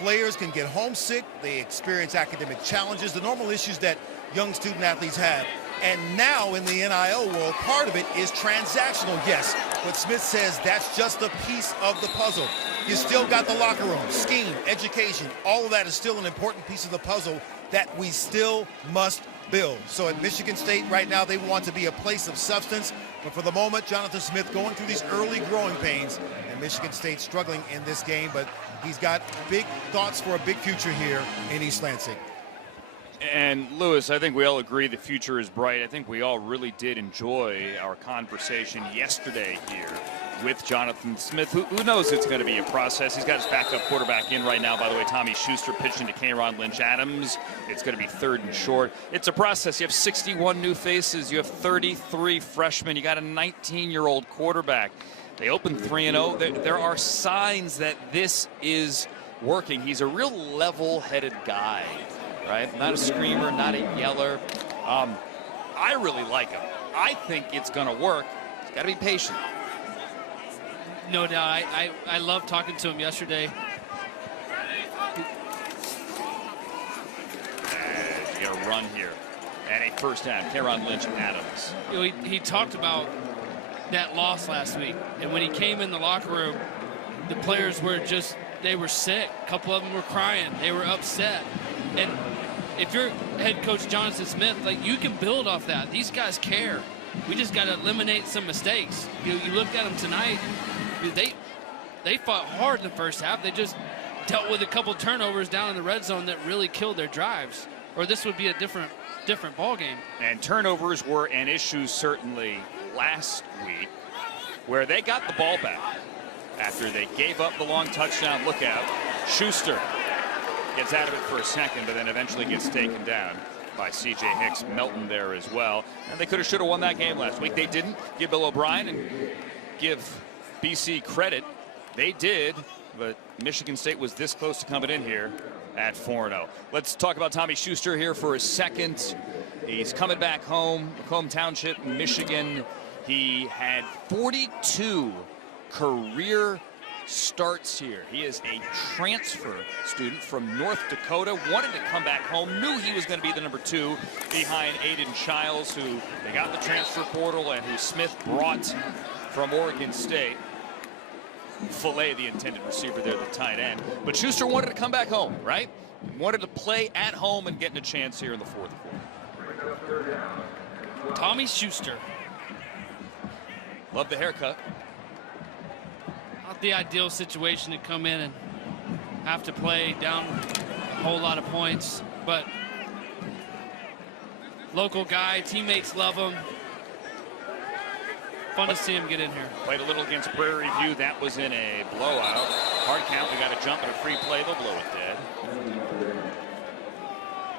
Players can get homesick, they experience academic challenges, the normal issues that young student athletes have. And now in the NIL world, part of it is transactional, yes. But Smith says that's just a piece of the puzzle. You still got the locker room, scheme, education. All of that is still an important piece of the puzzle that we still must build. So at Michigan State right now, they want to be a place of substance. But for the moment, Jonathan Smith going through these early growing pains. And Michigan State struggling in this game, but he's got big thoughts for a big future here in East Lansing. And Lewis, I think we all agree the future is bright. I think we all really did enjoy our conversation yesterday here with Jonathan Smith. Who knows it's going to be a process. He's got his backup quarterback in right now. By the way, Tommy Schuster pitching to K'Ron Lynch-Adams. It's going to be 3rd and short. It's a process. You have 61 new faces. You have 33 freshmen. You got a 19-year-old quarterback. They opened 3-0. There are signs that this is working. He's a real level-headed guy. Right? Not a screamer, not a yeller. I really like him. I think it's going to work. He's got to be patient. No doubt. I love talking to him yesterday. And you got a run here. And a 1st down. K'Ron Lynch-Adams. You know, he talked about that loss last week. And when he came in the locker room, the players were they were sick. A couple of them were crying. They were upset. And if you're head coach Jonathan Smith, like, you can build off that. These guys care. We just got to eliminate some mistakes. You looked at them tonight. They fought hard in the first half. They just dealt with a couple turnovers down in the red zone that really killed their drives. Or this would be a different different ball game. And turnovers were an issue certainly last week, where they got the ball back after they gave up the long touchdown. Look out. Schuster gets out of it for a second, but then eventually gets taken down by C.J. Hicks. Melton there as well. And they could have, should have won that game last week. They didn't. Give Bill O'Brien and give BC credit. They did, but Michigan State was this close to coming in here at 4-0. Let's talk about Tommy Schuster here for a second. He's coming back home, Macomb Township, Michigan. He had 42 career starts here. He is a transfer student from North Dakota, wanted to come back home, knew he was going to be the number 2 behind Aiden Childs, who they got in the transfer portal and who Smith brought from Oregon State. Fillet, the intended receiver there, the tight end. But Schuster wanted to come back home, right? Wanted to play at home and getting a chance here in the fourth quarter. Tommy Schuster. Love the haircut. Not the ideal situation to come in and have to play down a whole lot of points, but local guy, teammates love him. Fun to see him get in here. Played a little against Prairie View. That was in a blowout. Hard count. We got a jump and a free play. They'll blow it dead.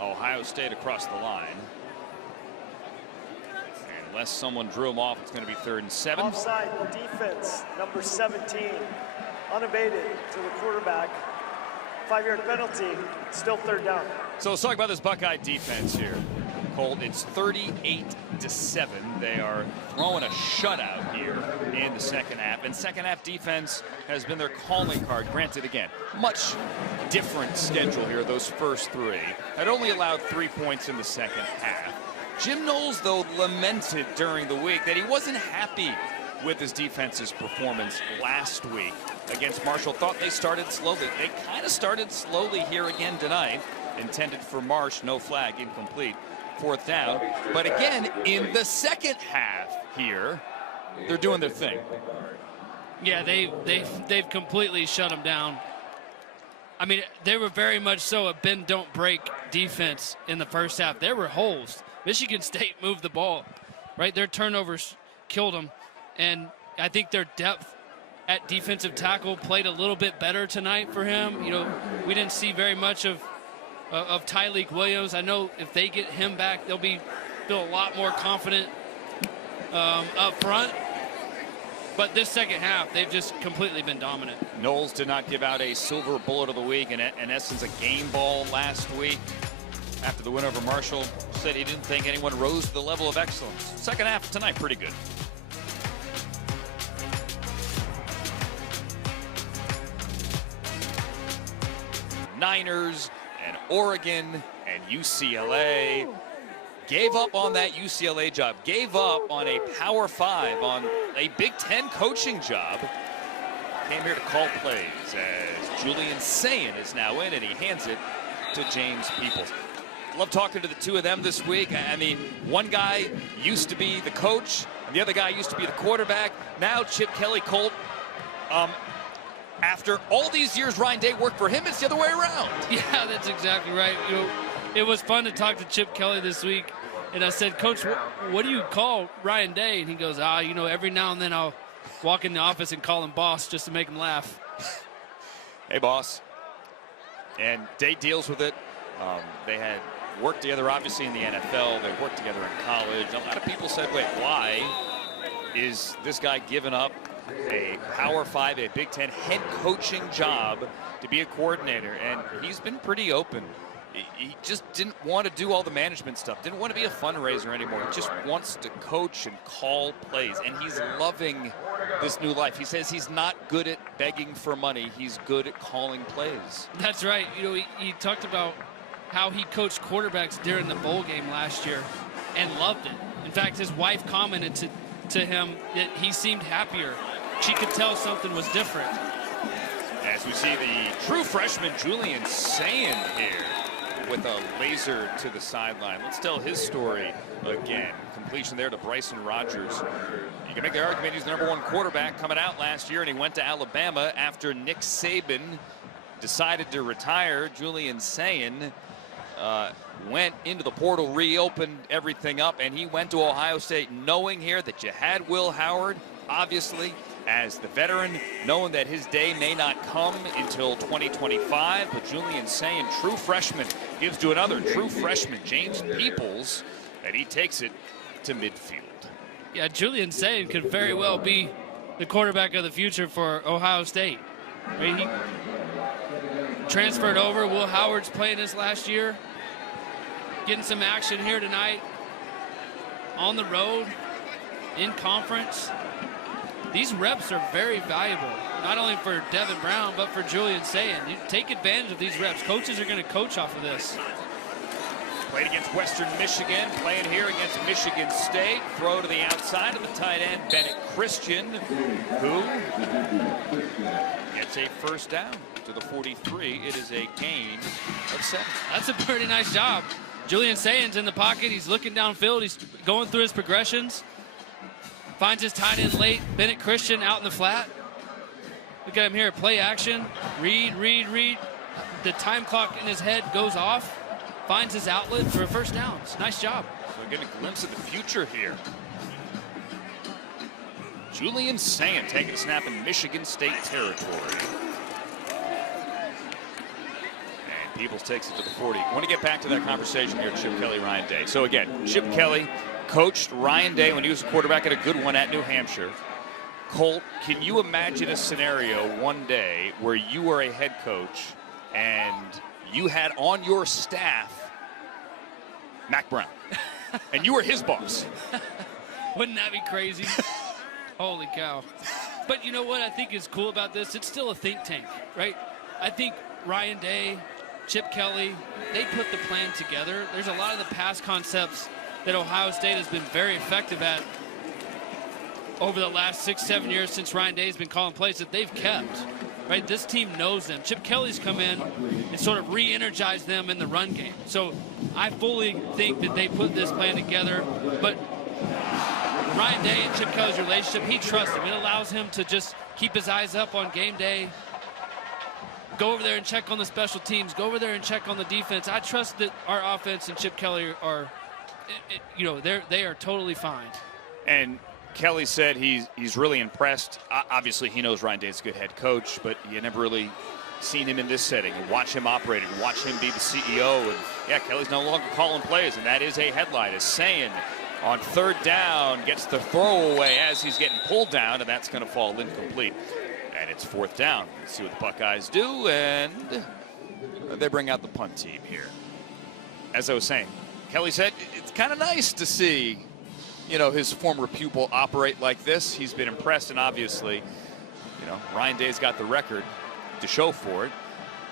Ohio State across the line. And unless someone drew him off, it's going to be 3rd and 7. Offside defense, number 17, unabated to the quarterback. 5-yard penalty, still 3rd down. So let's talk about this Buckeye defense here. Colt, it's 38-7. They are throwing a shutout here in the second half. And second half defense has been their calling card. Granted, again, much different schedule here, those first 3. Had only allowed 3 points in the second half. Jim Knowles, though, lamented during the week that he wasn't happy with his defense's performance last week against Marshall. Thought they started slowly. They kind of started slowly here again tonight. Intended for Marsh, no flag, incomplete. 4th down. But again, in the second half here, they're doing their thing. Yeah, they've completely shut them down. I mean, they were very much so a bend don't break defense in the first half. There were holes. Michigan State moved the ball, right? Their turnovers killed them, and I think their depth at defensive tackle played a little bit better tonight for him. You know, we didn't see very much of Tyleek Williams. I know if they get him back, they'll feel a lot more confident up front. But this second half, they've just completely been dominant. Knowles did not give out a silver bullet of the week, in essence, a game ball last week. After the win over Marshall, said he didn't think anyone rose to the level of excellence. Second half tonight, pretty good. Niners and Oregon and UCLA gave up on that UCLA job, gave up on a Power 5, on a Big Ten coaching job. Came here to call plays as Julian Sayin is now in, and he hands it to James Peoples. Love talking to the two of them this week. I mean, one guy used to be the coach, and the other guy used to be the quarterback. Now Chip Kelly, Colt, after all these years Ryan Day worked for him, it's the other way around. Yeah, that's exactly right. You know, it was fun to talk to Chip Kelly this week, and I said, Coach, what do you call Ryan Day? And he goes, you know, every now and then I'll walk in the office and call him boss just to make him laugh. Hey, boss. And Day deals with it. They had worked together, obviously, in the NFL. They worked together in college. A lot of people said, wait, why is this guy giving up a Power 5, a Big Ten head coaching job to be a coordinator? And he's been pretty open. He just didn't want to do all the management stuff, didn't want to be a fundraiser anymore. He just wants to coach and call plays, and he's loving this new life. He says he's not good at begging for money. He's good at calling plays. That's right. You know, he talked about how he coached quarterbacks during the bowl game last year and loved it. In fact, his wife commented to him that he seemed happier. She could tell something was different. As we see the true freshman Julian Sayin here with a laser to the sideline. Let's tell his story again. Completion there to Bryson Rogers. You can make the argument he's the #1 quarterback coming out last year, and he went to Alabama after Nick Saban decided to retire. Julian Sayin went into the portal, reopened everything up, and he went to Ohio State knowing here that you had Will Howard, obviously, as the veteran, knowing that his day may not come until 2025, but Julian Sayin, true freshman, gives to another true freshman, James Peoples, and he takes it to midfield. Yeah, Julian Sayin could very well be the quarterback of the future for Ohio State. I mean, he transferred over. Will Howard's playing his last year. Getting some action here tonight. On the road, in conference. These reps are very valuable, not only for Devin Brown, but for Julian Sayin. You take advantage of these reps. Coaches are going to coach off of this. Played against Western Michigan, playing here against Michigan State. Throw to the outside of the tight end, Bennett Christian, who gets a first down to the 43. It is a gain of 7. That's a pretty nice job. Julian Sayin's in the pocket. He's looking downfield. He's going through his progressions. Finds his tight end late. Bennett Christian out in the flat. Look at him here. Play action. Read. The time clock in his head goes off. Finds his outlet for a first down. Nice job. So getting a glimpse of the future here. Julian Sayin taking a snap in Michigan State territory. And Peoples takes it to the 40. I want to get back to that conversation here, Chip Kelly, Ryan Day. So again, Chip Kelly coached Ryan Day when he was a quarterback at a good one at New Hampshire. Colt, can you imagine a scenario one day where you were a head coach and you had on your staff Mac Brown, and you were his boss? Wouldn't that be crazy? Holy cow. But you know what I think is cool about this? It's still a think tank, right? I think Ryan Day, Chip Kelly, they put the plan together. There's a lot of the past concepts that Ohio State has been very effective at over the last 6-7 years since Ryan Day's been calling plays that they've kept. Right, this team knows them. Chip Kelly's come in and sort of re-energized them in the run game. So I fully think that they put this plan together. But Ryan Day and Chip Kelly's relationship, he trusts him. It allows him to just keep his eyes up on game day. Go over there and check on the special teams. Go over there and check on the defense. I trust that our offense and Chip Kelly are, they are totally fine. And Kelly said he's really impressed. Obviously, he knows Ryan Day's a good head coach, but you never really seen him in this setting and watch him operate and watch him be the CEO. And yeah, Kelly's no longer calling plays, and that is a headline. Is saying on third down gets the throwaway as he's getting pulled down, and that's going to fall incomplete. And it's fourth down. Let's see what the Buckeyes do, and they bring out the punt team here. As I was saying, Kelly said it's kind of nice to see, his former pupil operate like this. He's been impressed, and obviously, Ryan Day's got the record to show for it.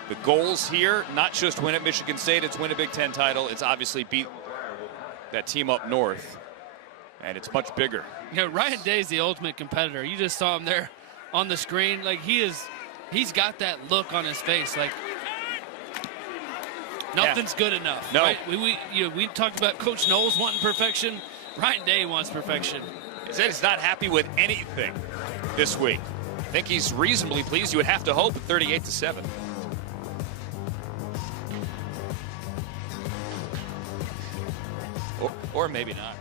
The goals here, not just win at Michigan State, it's win a Big Ten title. It's obviously beat that team up north, and it's much bigger. Ryan Day's the ultimate competitor. You just saw him there on the screen. Like, he's got that look on his face. Like, nothing's good enough. No. Right? We talked about Coach Knowles wanting perfection. Ryan Day wants perfection. He said he's not happy with anything this week. I think he's reasonably pleased. You would have to hope at 38-7. Or maybe not.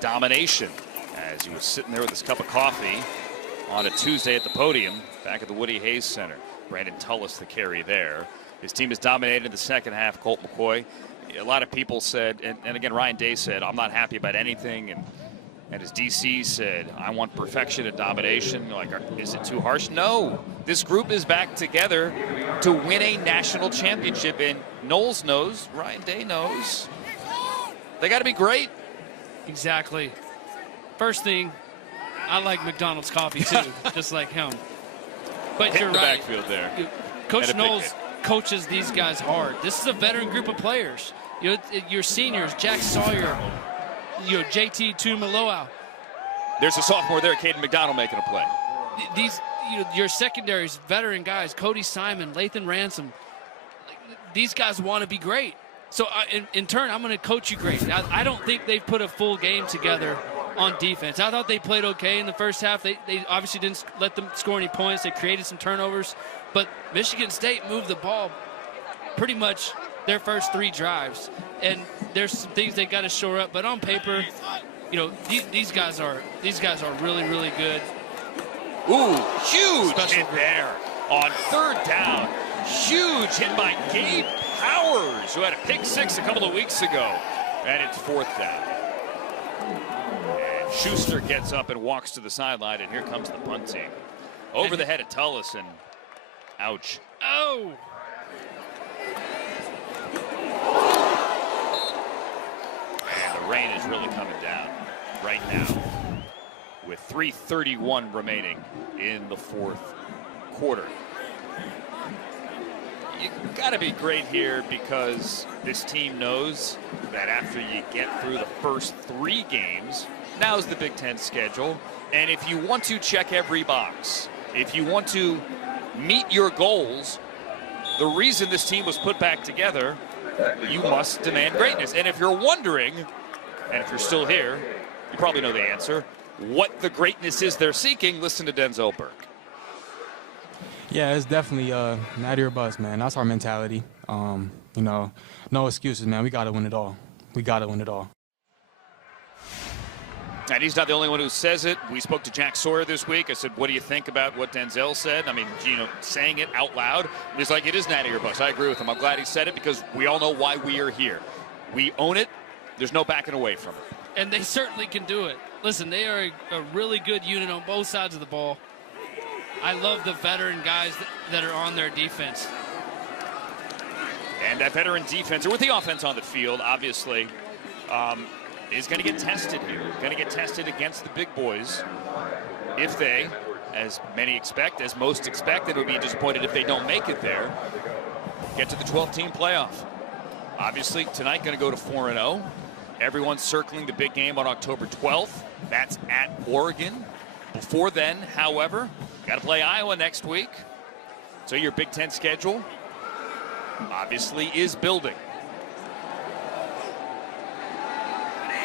Domination as he was sitting there with his cup of coffee on a Tuesday at the podium back at the Woody Hayes Center. Brandon Tullis the carry there. His team has dominated the second half. Colt McCoy. A lot of people said, and again, Ryan Day said, I'm not happy about anything. And his DC said, I want perfection and domination. Like, is it too harsh? No. This group is back together to win a national championship. And Knowles knows, Ryan Day knows, they got to be great. Exactly. First thing, I like McDonald's coffee too, just like him. But Hit you're the right. backfield there. Coach Knowles coaches these guys hard. This is a veteran group of players. Your seniors, Jack Sawyer, JT Tuimoloau. There's a sophomore there, Caden McDonald, making a play. These, your secondaries, veteran guys, Cody Simon, Lathan Ransom. These guys want to be great. So in turn, I'm going to coach you great. I don't think they've put a full game together on defense. I thought they played okay in the first half. They obviously didn't let them score any points. They created some turnovers. But Michigan State moved the ball pretty much their first 3 drives. And there's some things they got to shore up. But on paper, you know, these guys are really, really good. Ooh, huge Special hit there on 3rd down. Huge hit by Gabe Powers, who had a pick 6 a couple of weeks ago. And it's 4th down. And Schuster gets up and walks to the sideline, and here comes the punt team. Over the head of Tullis, and ouch. Oh! And the rain is really coming down right now with 3:31 remaining in the 4th quarter. You gotta be great here because this team knows that after you get through the first 3 games, now's the Big Ten schedule. And if you want to check every box, if you want to meet your goals, the reason this team was put back together, you must demand greatness. And if you're wondering, and if you're still here, you probably know the answer, what the greatness is they're seeking, listen to Denzel Burke. Yeah, it's definitely not your bust, man. That's our mentality. You know, no excuses, man. We got to win it all. We got to win it all. And he's not the only one who says it. We spoke to Jack Sawyer this week. I said, what do you think about what Denzel said? I mean, you know, saying it out loud. He's like, it is not your bust. I agree with him. I'm glad he said it because we all know why we are here. We own it. There's no backing away from it. And they certainly can do it. Listen, they are a really good unit on both sides of the ball. I love the veteran guys that are on their defense. And that veteran defense, or with the offense on the field, obviously, is going to get tested here. Going to get tested against the big boys if they, as many expect, as most expect, and would be disappointed if they don't make it there, get to the 12-team playoff. Obviously, tonight going to go to 4-0. Everyone's circling the big game on October 12th. That's at Oregon. Before then, however, got to play Iowa next week. So your Big Ten schedule obviously is building.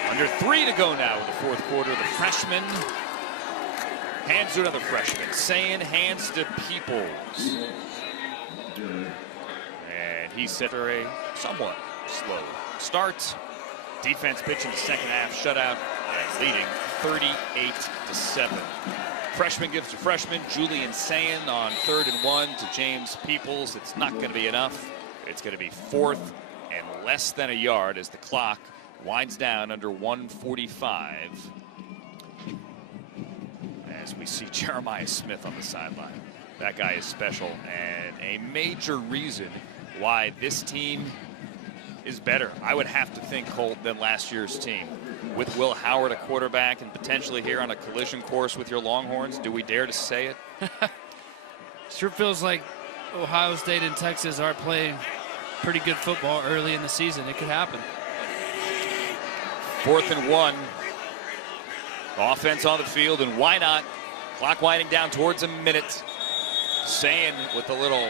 Under 3 to go now in the 4th quarter. The freshman hands to another freshman. Saying hands to Peoples. And he's set for a somewhat slow start. Defense pitching the second half shutout and leading 38-7. Freshman gives to freshman. Julian Sayin on 3rd and 1 to James Peoples. It's not going to be enough. It's going to be 4th and less than a yard as the clock winds down under 1:45. As we see Jeremiah Smith on the sideline. That guy is special and a major reason why this team is better, I would have to think, Colt, than last year's team. With Will Howard a quarterback and potentially here on a collision course with your Longhorns, do we dare to say it? Sure feels like Ohio State and Texas are playing pretty good football early in the season. It could happen. 4th and 1. Offense on the field, and why not? Clock winding down towards a minute. Sayin with a little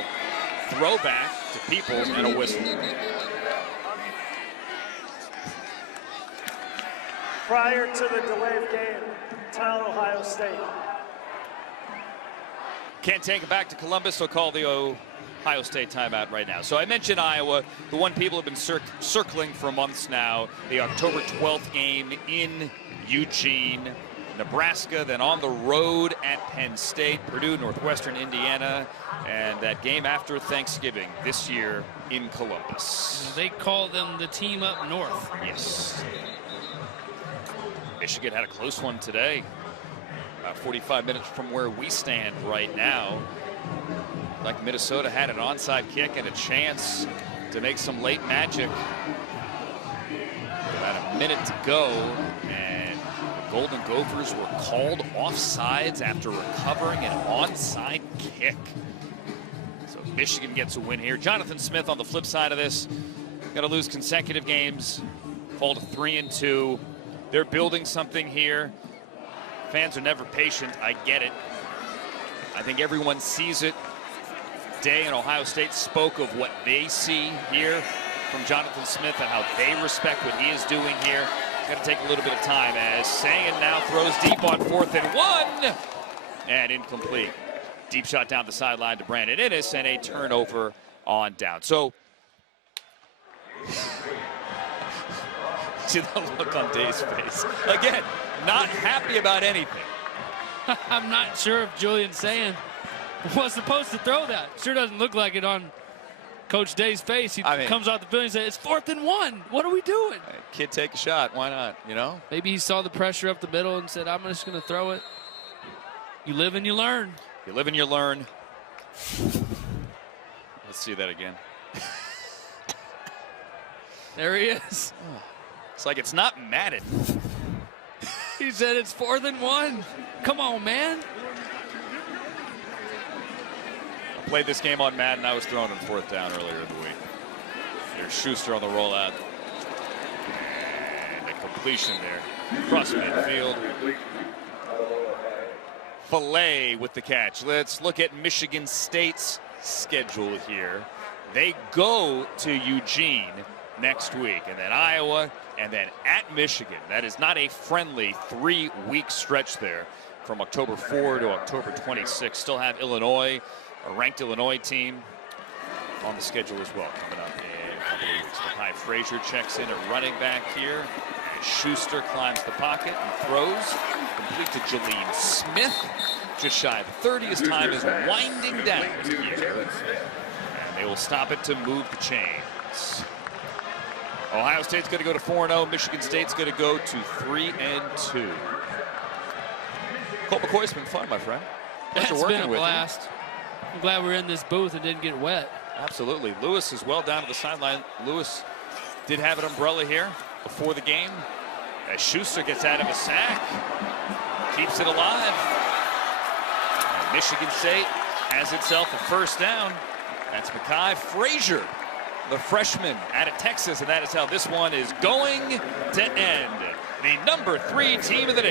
throwback to Peoples and a whistle. Prior to the delayed game, Town, Ohio State. Can't take it back to Columbus, so call the Ohio State timeout right now. So I mentioned Iowa, the one people have been circling for months now, the October 12th game in Eugene, Nebraska, then on the road at Penn State, Purdue, Northwestern Indiana, and that game after Thanksgiving this year in Columbus. They call them the team up north. Yes. Michigan had a close one today, about 45 minutes from where we stand right now. Like Minnesota had an onside kick and a chance to make some late magic. About a minute to go, and the Golden Gophers were called offsides after recovering an onside kick. So Michigan gets a win here. Jonathan Smith on the flip side of this, going to lose consecutive games, fall to 3-2. They're building something here. Fans are never patient. I get it. I think everyone sees it. Day and Ohio State spoke of what they see here from Jonathan Smith and how they respect what he is doing here. Got to take a little bit of time as Sagan now throws deep on 4th and 1. And incomplete. Deep shot down the sideline to Brandon Innes and a turnover on down. So, see the look on Day's face. Again, not happy about anything. I'm not sure if Julian Sagan was supposed to throw that. Sure doesn't look like it on Coach Day's face. He comes out the building and says, it's 4th and 1. What are we doing? Kid, take a shot. Why not, you know? Maybe he saw the pressure up the middle and said, I'm just going to throw it. You live and you learn. You live and you learn. Let's see that again. There he is. It's like it's not Madden. He said it's 4th and 1. Come on, man. I played this game on Madden. I was thrown on 4th down earlier in the week. There's Schuster on the rollout. And a completion there. Across midfield. Filet with the catch. Let's look at Michigan State's schedule here. They go to Eugene next week, and then Iowa, and then at Michigan. That is not a friendly 3-week stretch there from October 4 to October 26. Still have Illinois, a ranked Illinois team on the schedule as well coming up in a couple of weeks. Buckeye Frazier checks in at running back here. Schuster climbs the pocket and throws. Complete to Jaleel Smith. Just shy of 30. His time is winding down here. And they will stop it to move the chains. Ohio State's going to go to 4-0. Michigan State's going to go to 3-2. Colt McCoy's been fun, my friend. It's been a blast. I'm glad we're in this booth and didn't get wet. Absolutely. Lewis is well down to the sideline. Lewis did have an umbrella here before the game. As Schuster gets out of a sack, keeps it alive. And Michigan State has itself a first down. That's Buckeye Frazier, the freshman out of Texas, and that is how this one is going to end. The number 3 team of the day.